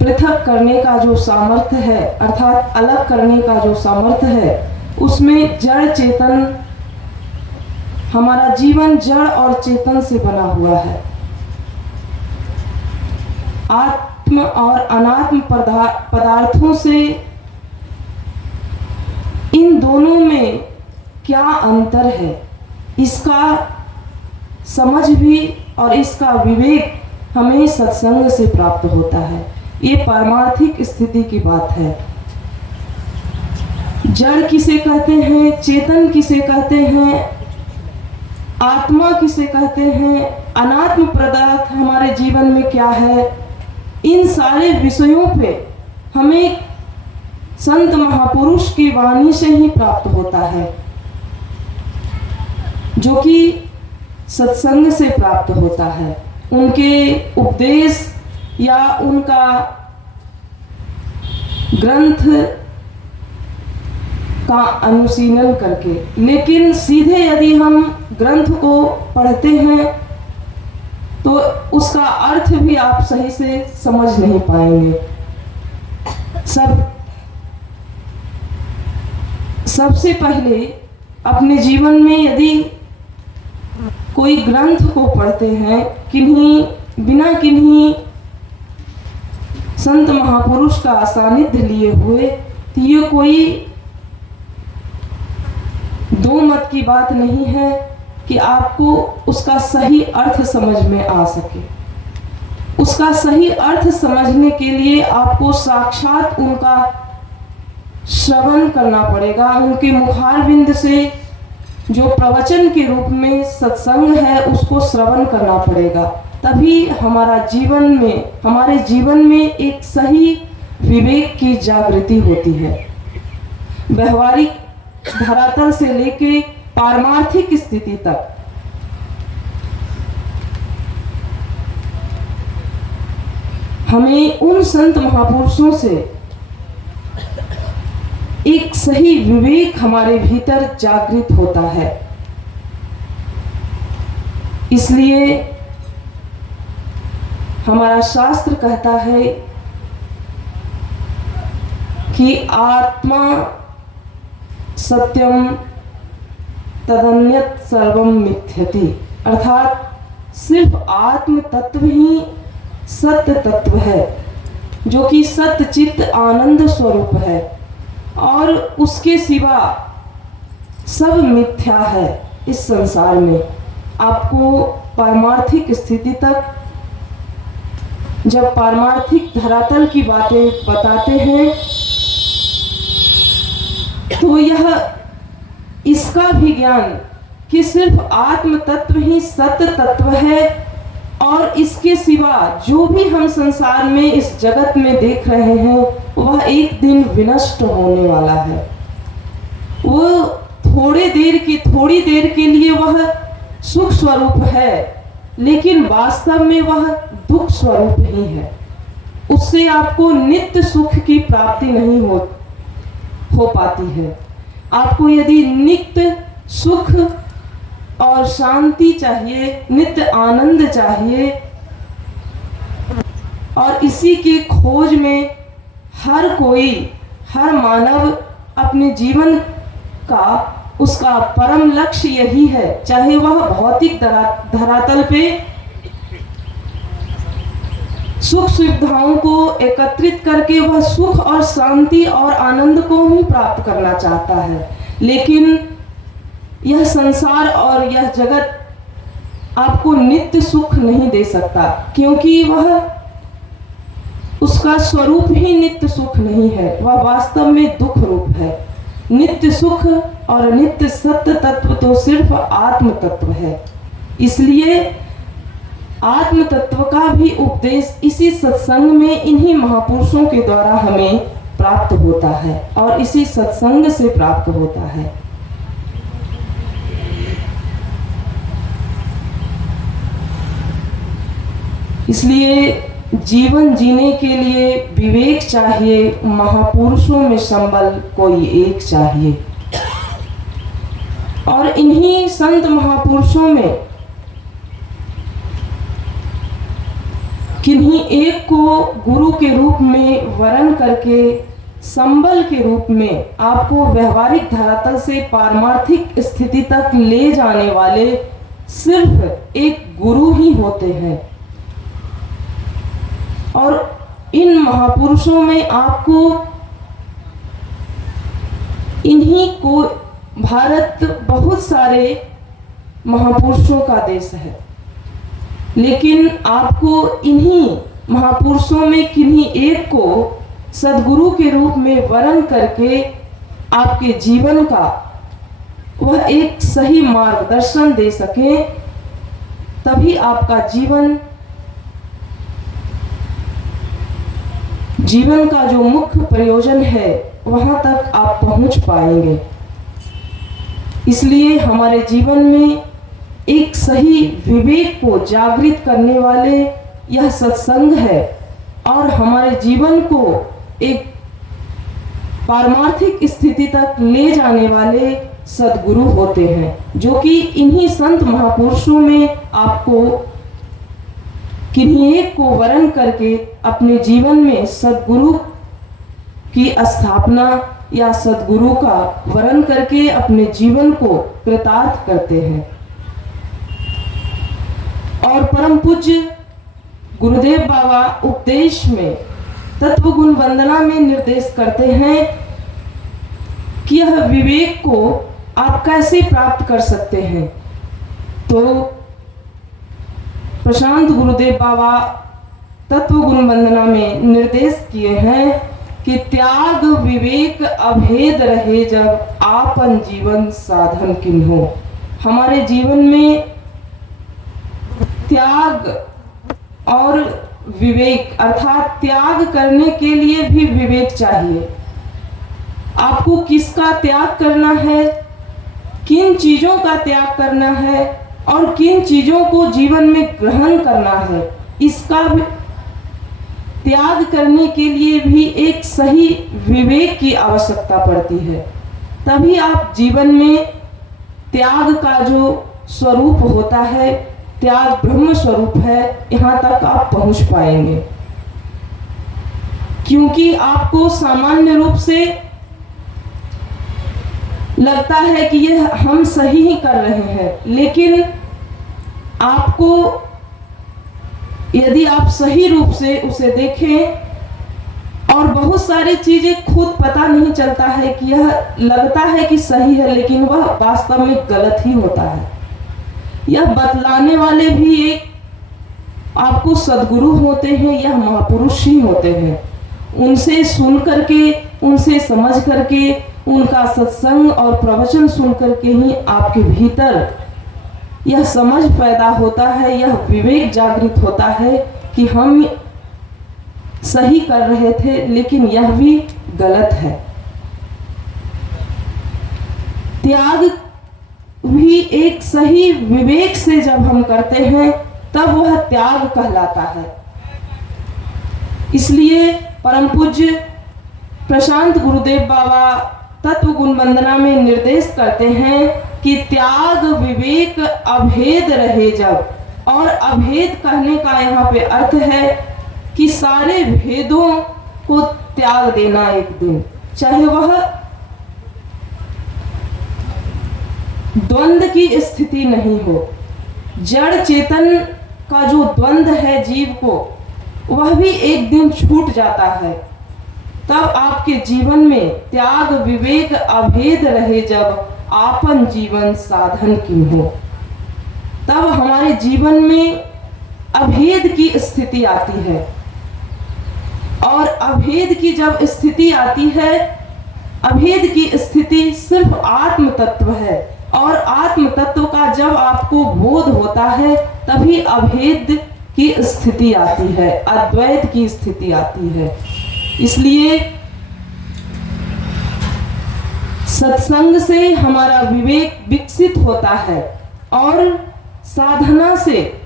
पृथक करने का जो सामर्थ्य है, अर्थात अलग करने का जो सामर्थ्य है, उसमें जड़ चेतन, हमारा जीवन जड़ और चेतन से बना हुआ है। आत्म और अनात्म पदार्थों से इन दोनों में क्या अंतर है, इसका समझ भी और इसका विवेक हमें सत्संग से प्राप्त होता है। ये पारमार्थिक स्थिति की बात है। जड़ किसे कहते हैं, चेतन किसे कहते हैं, आत्मा किसे कहते हैं, अनात्म पदार्थ हमारे जीवन में क्या है, इन सारे विषयों पे हमें संत महापुरुष की वाणी से ही प्राप्त होता है, जो कि सत्संग से प्राप्त होता है, उनके उपदेश या उनका ग्रंथ का अनुशीलन करके। लेकिन सीधे यदि हम ग्रंथ को पढ़ते हैं तो उसका अर्थ भी आप सही से समझ नहीं पाएंगे। सबसे पहले अपने जीवन में यदि कोई ग्रंथ को पढ़ते हैं, बिना किन्हीं संत महापुरुष का सानिध्य लिए हुए, तो ये कोई दो मत की बात नहीं है कि आपको उसका सही अर्थ समझ में आ सके। उसका सही अर्थ समझने के लिए आपको साक्षात उनका श्रवण करना पड़ेगा। उनके मुखारविंद से जो प्रवचन के रूप में सत्संग है उसको श्रवण करना पड़ेगा, तभी हमारे जीवन में एक सही विवेक की जागृति होती है। व्यवहारिक धरातल से लेके पारमार्थिक स्थिति तक हमें उन संत महापुरुषों से एक सही विवेक हमारे भीतर जागृत होता है। इसलिए हमारा शास्त्र कहता है कि आत्मा सत्यम तदन्यत सर्वम मिथ्यति, अर्थात सिर्फ आत्म तत्व ही सत्य तत्व है, जो कि सत्य चित्त आनंद स्वरूप है, और उसके सिवा सब मिथ्या है। इस संसार में आपको पारमार्थिक स्थिति तक, जब पारमार्थिक धरातल की बातें बताते हैं तो यह इसका भी ज्ञान कि सिर्फ आत्म तत्व ही सत्य तत्व है, और इसके सिवा जो भी हम संसार में इस जगत में देख रहे हैं वह एक दिन विनष्ट होने वाला है। वो थोड़ी देर के लिए वह सुख स्वरूप है, लेकिन वास्तव में वह दुख स्वरूप ही है। उससे आपको नित्य सुख की प्राप्ति नहीं हो पाती है। आपको यदि नित्य सुख और शांति चाहिए, नित्य आनंद चाहिए, और इसी के खोज में हर मानव अपने जीवन का उसका परम लक्ष्य यही है, चाहे वह भौतिक धरातल पे सुख सुविधाओं को एकत्रित करके वह सुख और शांति और आनंद को ही प्राप्त करना चाहता है, लेकिन यह संसार और यह जगत आपको नित्य सुख नहीं दे सकता, क्योंकि वह उसका स्वरूप ही नित्य सुख नहीं है, वह वास्तव में दुख रूप है। नित्य सुख और नित्य सत्य तत्व तो सिर्फ आत्म तत्व है। इसलिए आत्म तत्व का भी उपदेश इसी सत्संग में इन्हीं महापुरुषों के द्वारा हमें प्राप्त होता है और इसी सत्संग से प्राप्त होता है। इसलिए जीवन जीने के लिए विवेक चाहिए, महापुरुषों में संबल कोई एक चाहिए। और इन्हीं संत महापुरुषों में किन्हीं एक को गुरु के रूप में वरण करके संबल के रूप में आपको व्यवहारिक धरातल से पारमार्थिक स्थिति तक ले जाने वाले सिर्फ एक गुरु ही होते हैं। और इन महापुरुषों में आपको इन्हीं को भारत बहुत सारे महापुरुषों का देश है, लेकिन आपको इन्हीं महापुरुषों में किन्हीं एक को सद्गुरु के रूप में वरण करके आपके जीवन का वह एक सही मार्गदर्शन दे सके, तभी आपका जीवन का जो मुख्य प्रयोजन है वहां तक आप पहुंच पाएंगे। इसलिए हमारे जीवन में एक सही विवेक को जागृत करने वाले यह सत्संग है और हमारे जीवन को एक पारमार्थिक स्थिति तक ले जाने वाले सद्गुरु होते हैं, जो कि इन्हीं संत महापुरुषों में आपको किन्हीं एक को वरण करके अपने जीवन में सद्गुरु की स्थापना या सद्गुरु का वरण करके अपने जीवन को कृतार्थ करते हैं। और परम पूज्य गुरुदेव बाबा उपदेश में तत्व गुण वंदना में निर्देश करते हैं कि यह विवेक को आप कैसे प्राप्त कर सकते हैं। तो प्रशांत गुरुदेव बाबा तत्व गुण वंदना में निर्देश किए हैं कि त्याग विवेक अभेद रहे जब आपन जीवन साधन किन्हो। हमारे जीवन में त्याग और विवेक अर्थात त्याग करने के लिए भी विवेक चाहिए। आपको किसका त्याग करना है, किन चीजों का त्याग करना है और किन चीजों को जीवन में ग्रहण करना है, इसका भी त्याग करने के लिए भी एक सही विवेक की आवश्यकता पड़ती है। तभी आप जीवन में त्याग का जो स्वरूप होता है, त्याग ब्रह्म स्वरूप है, यहाँ तक आप पहुंच पाएंगे। क्योंकि आपको सामान्य रूप से लगता है कि यह हम सही ही कर रहे हैं, लेकिन आपको यदि आप सही रूप से उसे देखें और बहुत सारी चीजें खुद पता नहीं चलता है कि यह लगता है कि सही है, लेकिन वह वास्तव में गलत ही होता है। यह बतलाने वाले भी एक आपको सद्गुरु होते हैं, यह महापुरुष ही होते हैं। उनसे सुन करके, उनसे समझ करके, उनका सत्संग और प्रवचन सुन करके ही आपके भीतर यह समझ पैदा होता है, यह विवेक जागृत होता है कि हम सही कर रहे थे, लेकिन यह भी गलत है। त्याग भी एक सही विवेक से जब हम करते हैं तब वह त्याग कहलाता है। इसलिए परम पूज्य प्रशांत गुरुदेव बाबा तत्व गुण वंदना में निर्देश करते हैं कि त्याग विवेक अभेद रहे जब, और अभेद कहने का यहाँ पे अर्थ है कि सारे भेदों को त्याग देना एक दिन, चाहे वह द्वंद्व की स्थिति नहीं हो। जड़ चेतन का जो द्वंद्व है जीव को, वह भी एक दिन छूट जाता है। तब आपके जीवन में त्याग विवेक अभेद रहे, जब आपन जीवन साधन की हो। तब हमारे जीवन में अभेद की स्थिति आती है, और अभेद की जब स्थिति आती है, अभेद की स्थिति सिर्फ आत्म तत्व है, और आत्म तत्व का जब आपको बोध होता है तभी अभेद की स्थिति आती है, अद्वैत की स्थिति आती है। इसलिए सत्संग से हमारा विवेक विकसित होता है, और साधना से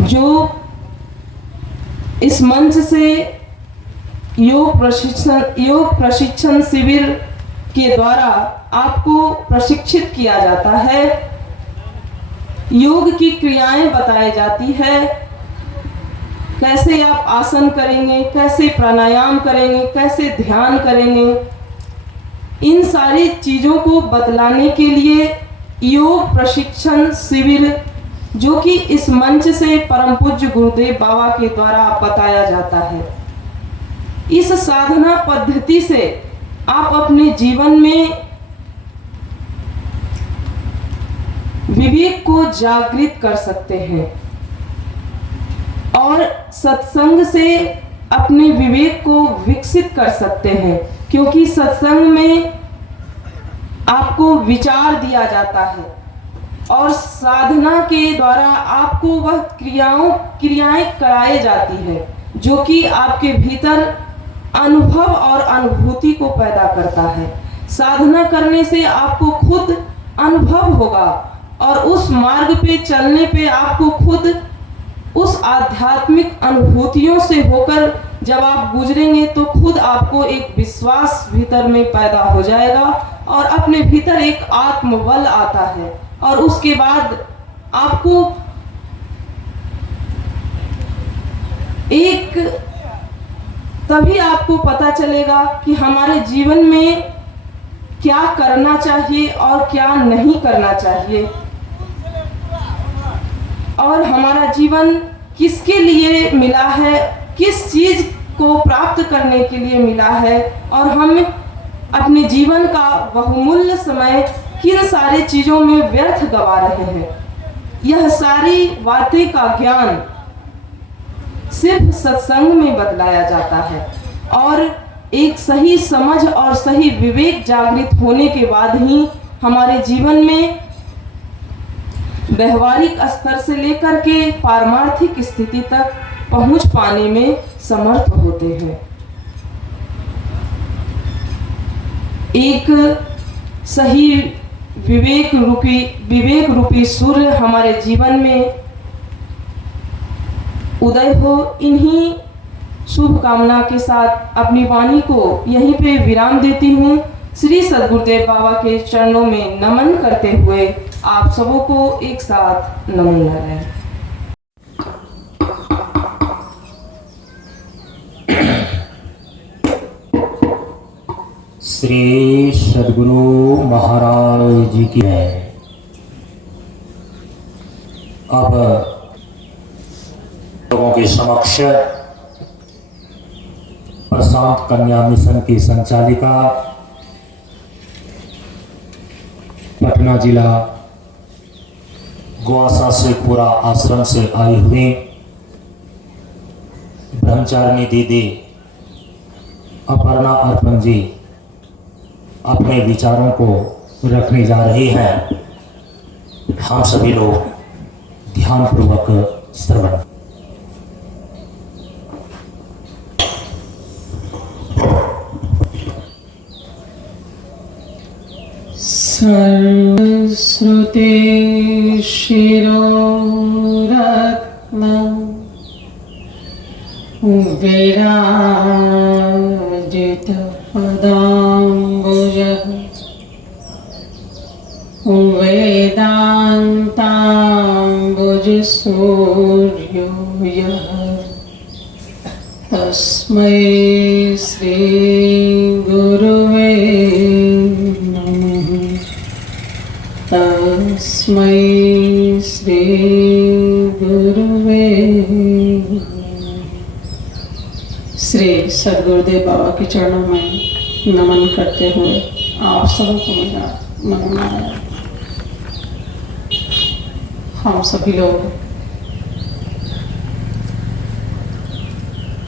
जो इस मंच से योग प्रशिक्षण शिविर के द्वारा आपको प्रशिक्षित किया जाता है, योग की क्रियाएं बताई जाती है, कैसे आप आसन करेंगे, कैसे प्राणायाम करेंगे, कैसे ध्यान करेंगे, इन सारी चीज़ों को बतलाने के लिए योग प्रशिक्षण शिविर, जो कि इस मंच से परम पूज्य गुरुदेव बाबा के द्वारा बताया जाता है, इस साधना पद्धति से आप अपने जीवन में विवेक को जागृत कर सकते हैं, और सत्संग से अपने विवेक को विकसित कर सकते हैं। क्योंकि सत्संग में आपको विचार दिया जाता है, और साधना के द्वारा आपको वह क्रियाएं कराई जाती है, जो कि आपके भीतर अनुभव और अनुभूति को पैदा करता है। साधना करने से आपको खुद अनुभव होगा, और उस मार्ग पे चलने पे आपको खुद उस आध्यात्मिक अनुभूतियों से होकर जब आप गुजरेंगे तो खुद आपको एक विश्वास भीतर में पैदा हो जाएगा, और अपने भीतर एक आत्मबल आता है, और उसके बाद आपको एक तभी आपको पता चलेगा कि हमारे जीवन में क्या करना चाहिए और क्या नहीं करना चाहिए, और हमारा जीवन किसके लिए मिला है, किस चीज को प्राप्त करने के लिए मिला है, और हम अपने जीवन का बहुमूल्य समय किन सारी चीजों में व्यर्थ गवा रहे हैं। यह सारी बातें का ज्ञान सिर्फ सत्संग में बतलाया जाता है, और एक सही समझ और सही विवेक जागृत होने के बाद ही हमारे जीवन में व्यवहारिक स्तर से लेकर के पारमार्थिक स्थिति तक पहुंच पाने में समर्थ होते हैं। एक सही विवेक रूपी सूर्य हमारे जीवन में उदय हो। इन्हीं शुभ कामना के साथ अपनी वाणी को यहीं पे विराम देती हूँ। श्री सद्गुरुदेव बाबा के चरणों में नमन करते हुए आप सबों को एक साथ नमन नारायण। श्री सद्गुरु महाराज जी की है। अब लोगों के समक्ष प्रशांत कन्या मिशन की संचालिका, पटना जिला गोवासा से पूरा आश्रम से आई हुई ब्रह्मचारिणी दीदी अपर्णा अर्पण जी अपने विचारों को रखने जा रही हैं। हम सभी लोग ध्यानपूर्वक श्रवण। सर्वश्रुते शिरोरत्नम् विराजितपदाम्बुजः वेदान्ताम्बुजसूर्यो यः तस्मै श्रीगुरुवे नमः। तस्मै श्री गुरुवे। श्री सदगुरुदेव बाबा के चरणों में नमन करते हुए आप सबको मेरा नमन। हम सभी लोग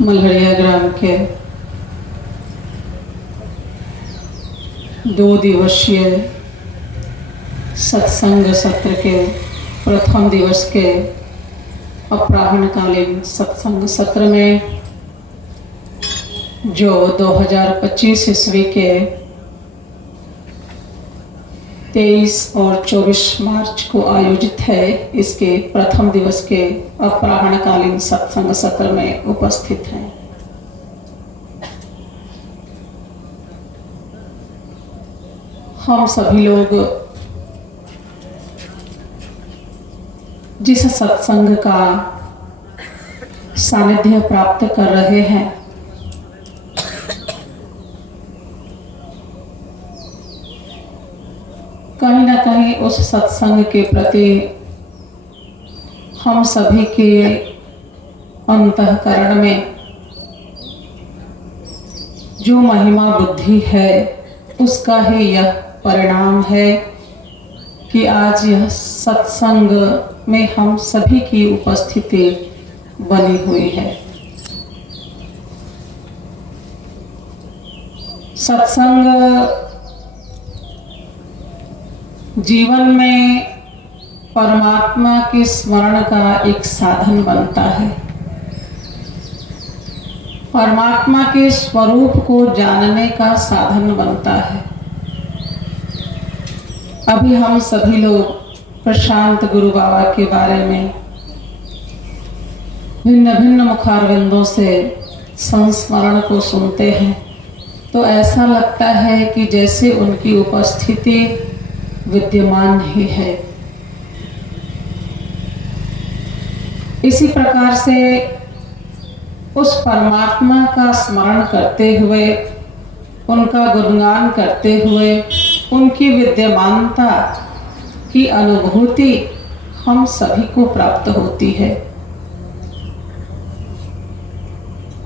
मलहरिया ग्राम के 2 दिवसीय सत्संग सत्र के प्रथम दिवस के अपराह्नकालीन सत्संग सत्र में जो 2025 ईस्वी के 23 और 24 मार्च को आयोजित है, इसके प्रथम दिवस के अपराह्नकालीन सत्संग सत्र में उपस्थित हैं। हम सभी लोग जिस सत्संग का सानिध्य प्राप्त कर रहे हैं, कहीं ना कहीं उस सत्संग के प्रति हम सभी के अंतःकरण में जो महिमा बुद्धि है, उसका ही यह परिणाम है कि आज यह सत्संग में हम सभी की उपस्थिति बनी हुई है। सत्संग जीवन में परमात्मा के स्मरण का एक साधन बनता है। परमात्मा के स्वरूप को जानने का साधन बनता है। अभी हम सभी लोग प्रशांत गुरु बाबा के बारे में भिन्न भिन्न मुखारविंदों से संस्मरण को सुनते हैं तो ऐसा लगता है कि जैसे उनकी उपस्थिति विद्यमान ही है। इसी प्रकार से उस परमात्मा का स्मरण करते हुए, उनका गुणगान करते हुए, उनकी विद्यमानता की अनुभूति हम सभी को प्राप्त होती है।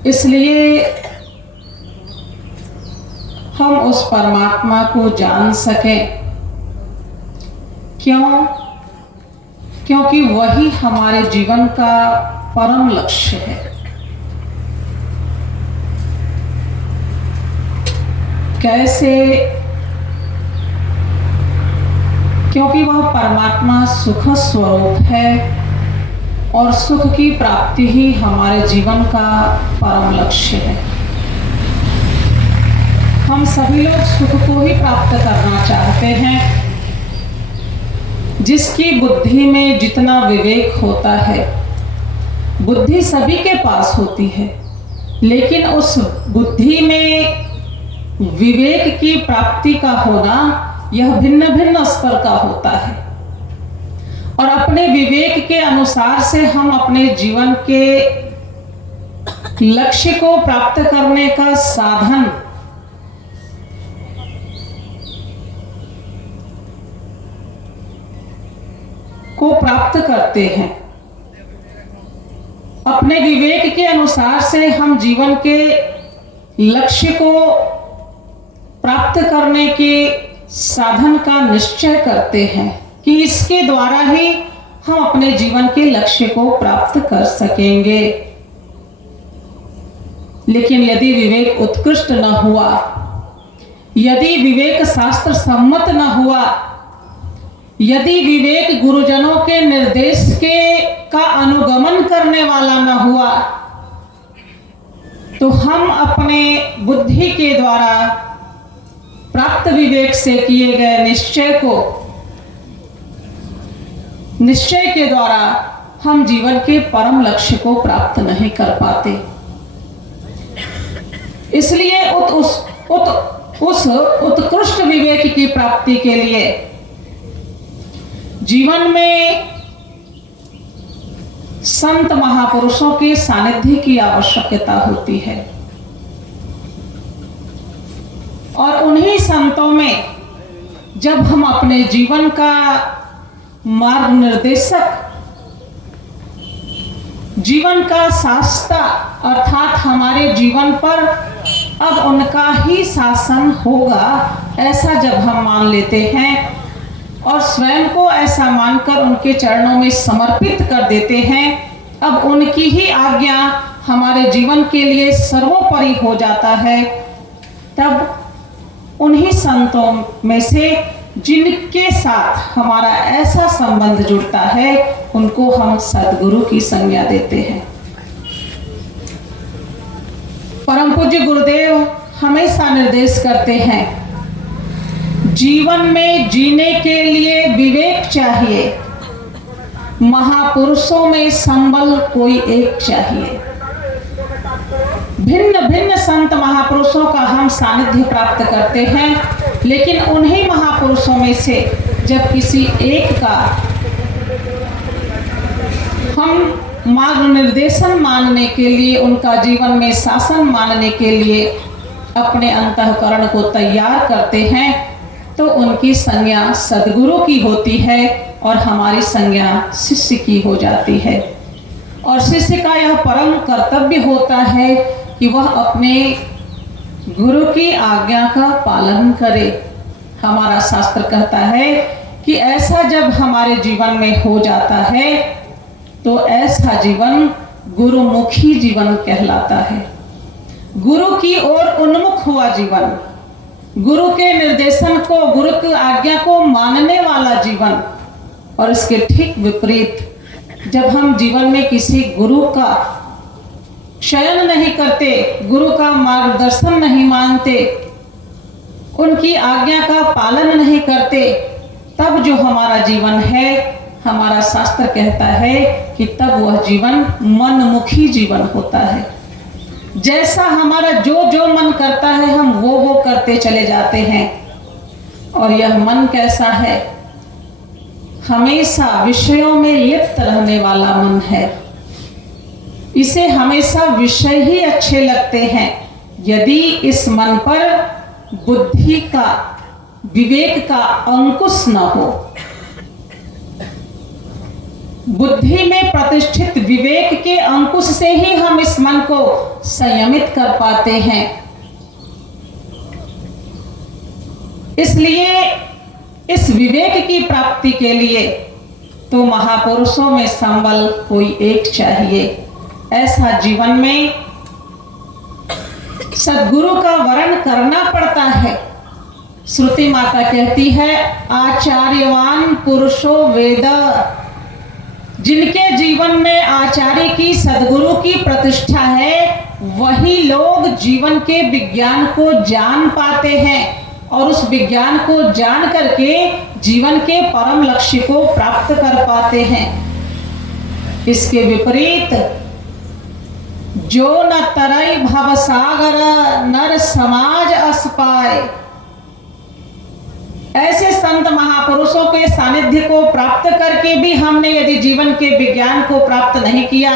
इसलिए हम उस परमात्मा को जान सकें। क्यों? क्योंकि वही हमारे जीवन का परम लक्ष्य है। कैसे? क्योंकि वह परमात्मा सुख स्वरूप है और सुख की प्राप्ति ही हमारे जीवन का परम लक्ष्य है। हम सभी लोग सुख को ही प्राप्त करना चाहते हैं। जिसकी बुद्धि में जितना विवेक होता है, बुद्धि सभी के पास होती है, लेकिन उस बुद्धि में विवेक की प्राप्ति का होना यह भिन्न भिन्न स्तर का होता है। और अपने विवेक के अनुसार से हम अपने जीवन के लक्ष्य को प्राप्त करने का साधन को प्राप्त करते हैं। अपने विवेक के अनुसार से हम जीवन के लक्ष्य को प्राप्त करने के साधन का निश्चय करते हैं कि इसके द्वारा ही हम अपने जीवन के लक्ष्य को प्राप्त कर सकेंगे। लेकिन यदि विवेक उत्कृष्ट न हुआ, यदि विवेक शास्त्र सम्मत न हुआ, यदि विवेक गुरुजनों के निर्देश का अनुगमन करने वाला न हुआ, तो हम अपने बुद्धि के द्वारा प्राप्त विवेक से किए गए निश्चय के द्वारा हम जीवन के परम लक्ष्य को प्राप्त नहीं कर पाते। इसलिए उस उत्कृष्ट विवेक की प्राप्ति के लिए जीवन में संत महापुरुषों के सानिध्य की आवश्यकता होती है। और उन्हीं संतों में जब हम अपने जीवन का मार्ग निर्देशक, जीवन का शास्त्र अर्थात हमारे जीवन पर अब उनका ही शासन होगा, ऐसा जब हम मान लेते हैं और स्वयं को ऐसा मानकर उनके चरणों में समर्पित कर देते हैं, अब उनकी ही आज्ञा हमारे जीवन के लिए सर्वोपरि हो जाता है, तब उन्हीं संतों में से जिनके साथ हमारा ऐसा संबंध जुड़ता है उनको हम सद्गुरु की संज्ञा देते हैं। परम पूज्य गुरुदेव हमेशा निर्देश करते हैं, जीवन में जीने के लिए विवेक चाहिए, महापुरुषों में संबल कोई एक चाहिए। भिन्न भिन्न संत महापुरुषों का हम सानिध्य प्राप्त करते हैं, लेकिन उन्हीं महापुरुषों में से जब किसी एक का हम मार्ग निर्देशन मानने के लिए, उनका जीवन में शासन मानने के लिए अपने अंतःकरण को तैयार करते हैं, तो उनकी संज्ञा सद्गुरु की होती है और हमारी संज्ञा शिष्य की हो जाती है। और शिष्य का यह परम कर्तव्य होता है कि वह अपने गुरु की आज्ञा का पालन करे। हमारा शास्त्र कहता है कि ऐसा जब हमारे जीवन में हो जाता है तो ऐसा जीवन गुरुमुखी जीवन कहलाता है। गुरु की ओर उन्मुख हुआ जीवन, गुरु के निर्देशन को, गुरु की आज्ञा को मानने वाला जीवन। और इसके ठीक विपरीत जब हम जीवन में किसी गुरु का शयन नहीं करते, गुरु का मार्गदर्शन नहीं मानते, उनकी आज्ञा का पालन नहीं करते, तब जो हमारा जीवन है, हमारा शास्त्र कहता है कि तब वह जीवन मनमुखी जीवन होता है। जैसा हमारा जो जो मन करता है हम वो करते चले जाते हैं। और यह मन कैसा है? हमेशा विषयों में लिप्त रहने वाला मन है। इसे हमेशा विषय ही अच्छे लगते हैं। यदि इस मन पर बुद्धि का, विवेक का अंकुश न हो, बुद्धि में प्रतिष्ठित विवेक के अंकुश से ही हम इस मन को संयमित कर पाते हैं। इसलिए इस विवेक की प्राप्ति के लिए तो महापुरुषों में संबल कोई एक चाहिए। ऐसा जीवन में सद्गुरु का वर्ण करना पड़ता है। श्रुति माता कहती है, आचार्यवान पुरुषो वेद। जिनके जीवन में आचार्य की, सद्गुरु की प्रतिष्ठा है, वही लोग जीवन के विज्ञान को जान पाते हैं और उस विज्ञान को जान करके जीवन के परम लक्ष्य को प्राप्त कर पाते हैं। इसके विपरीत जो न तरई भवसागर नर समाज अस पाए, ऐसे संत महापुरुषों के सानिध्य को प्राप्त करके भी हमने यदि जीवन के विज्ञान को प्राप्त नहीं किया,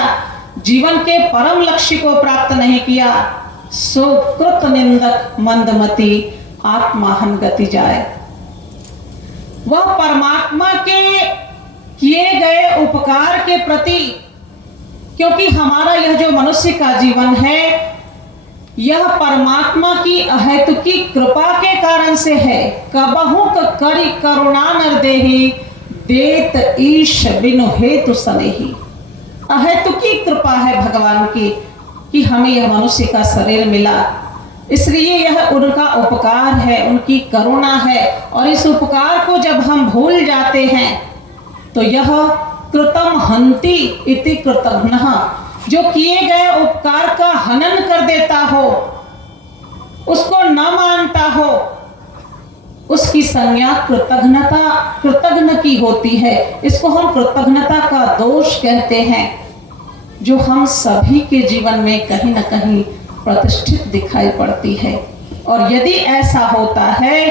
जीवन के परम लक्ष्य को प्राप्त नहीं किया, सो कृत निंदक मंदमती आत्माहन गति जाए। वह परमात्मा के किए गए उपकार के प्रति, क्योंकि हमारा यह जो मनुष्य का जीवन है, यह परमात्मा की अहेतुकी कृपा के कारण से है। कबहु करी करुणा नर देहि, देत ईश बिनु हेतु सनेही। अहेतुकी कृपा है भगवान की कि हमें यह मनुष्य का शरीर मिला, इसलिए यह उनका उपकार है, उनकी करुणा है। और इस उपकार को जब हम भूल जाते हैं तो यह कृतम हंति इति कृतघ्नः, जो किए गए उपकार का हनन कर देता हो, उसको न मानता हो, उसकी संज्ञा कृतघ्न की होती है। इसको हम कृतघ्नता का दोष कहते हैं, जो हम सभी के जीवन में कहीं न कहीं प्रतिष्ठित दिखाई पड़ती है। और यदि ऐसा होता है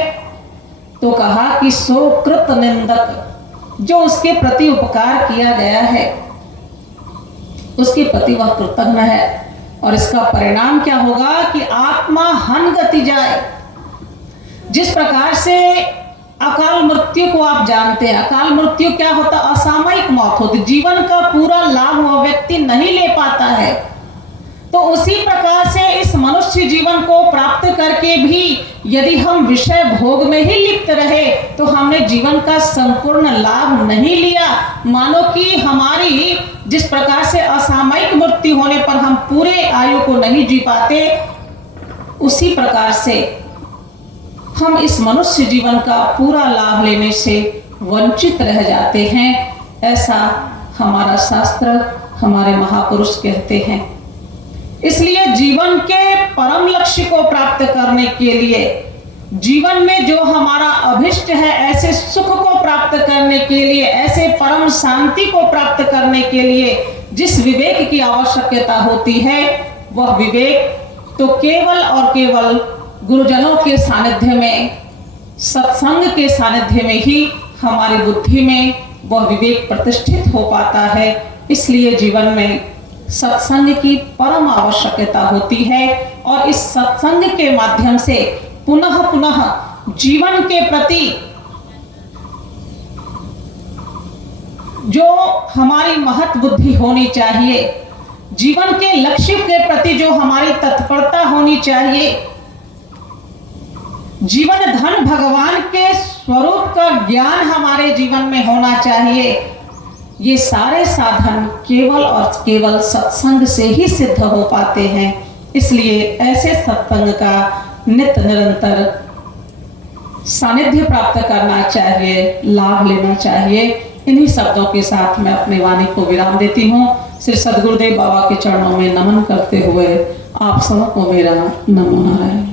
तो कहा कि सो कृत निंदक, जो उसके प्रति उपकार किया गया है उसके प्रति वह कृतघ्न है। और इसका परिणाम क्या होगा कि आत्मा हन गति जाए। जिस प्रकार से अकाल मृत्यु को आप जानते हैं। अकाल मृत्यु क्या होता? असामयिक मौत होती, जीवन का पूरा लाभ वह व्यक्ति नहीं ले पाता है। तो उसी प्रकार से इस मनुष्य जीवन को प्राप्त करके भी यदि हम विषय भोग में ही लिप्त रहे तो हमने जीवन का संपूर्ण लाभ नहीं लिया। मानो कि हमारी जिस प्रकार से असामयिक मृत्यु होने पर हम पूरे आयु को नहीं जी पाते, उसी प्रकार से हम इस मनुष्य जीवन का पूरा लाभ लेने से वंचित रह जाते हैं। ऐसा हमारा शास्त्र, हमारे महापुरुष कहते हैं। इसलिए जीवन के परम लक्ष्य को प्राप्त करने के लिए, जीवन में जो हमारा अभिष्ट है, ऐसे सुख को प्राप्त करने के लिए, ऐसे परम शांति को प्राप्त करने के लिए जिस विवेक की आवश्यकता होती है, वह विवेक तो केवल और केवल गुरुजनों के सानिध्य में, सत्संग के सानिध्य में ही हमारी बुद्धि में वह विवेक प्रतिष्ठित हो पाता है। इसलिए जीवन में सत्संग की परम आवश्यकता होती है और इस सत्संग के माध्यम से पुनः पुनः जीवन के प्रति जो हमारी महत बुद्धि होनी चाहिए, जीवन के लक्ष्य के प्रति जो हमारी तत्परता होनी चाहिए, जीवन धन भगवान के स्वरूप का ज्ञान हमारे जीवन में होना चाहिए, ये सारे साधन केवल और केवल सत्संग से ही सिद्ध हो पाते हैं। इसलिए ऐसे सत्संग का नित्य निरंतर सानिध्य प्राप्त करना चाहिए, लाभ लेना चाहिए। इन्हीं शब्दों के साथ मैं अपनी वाणी को विराम देती हूँ। श्री सद्गुरुदेव बाबा के चरणों में नमन करते हुए आप सबको मेरा नमो नारायण।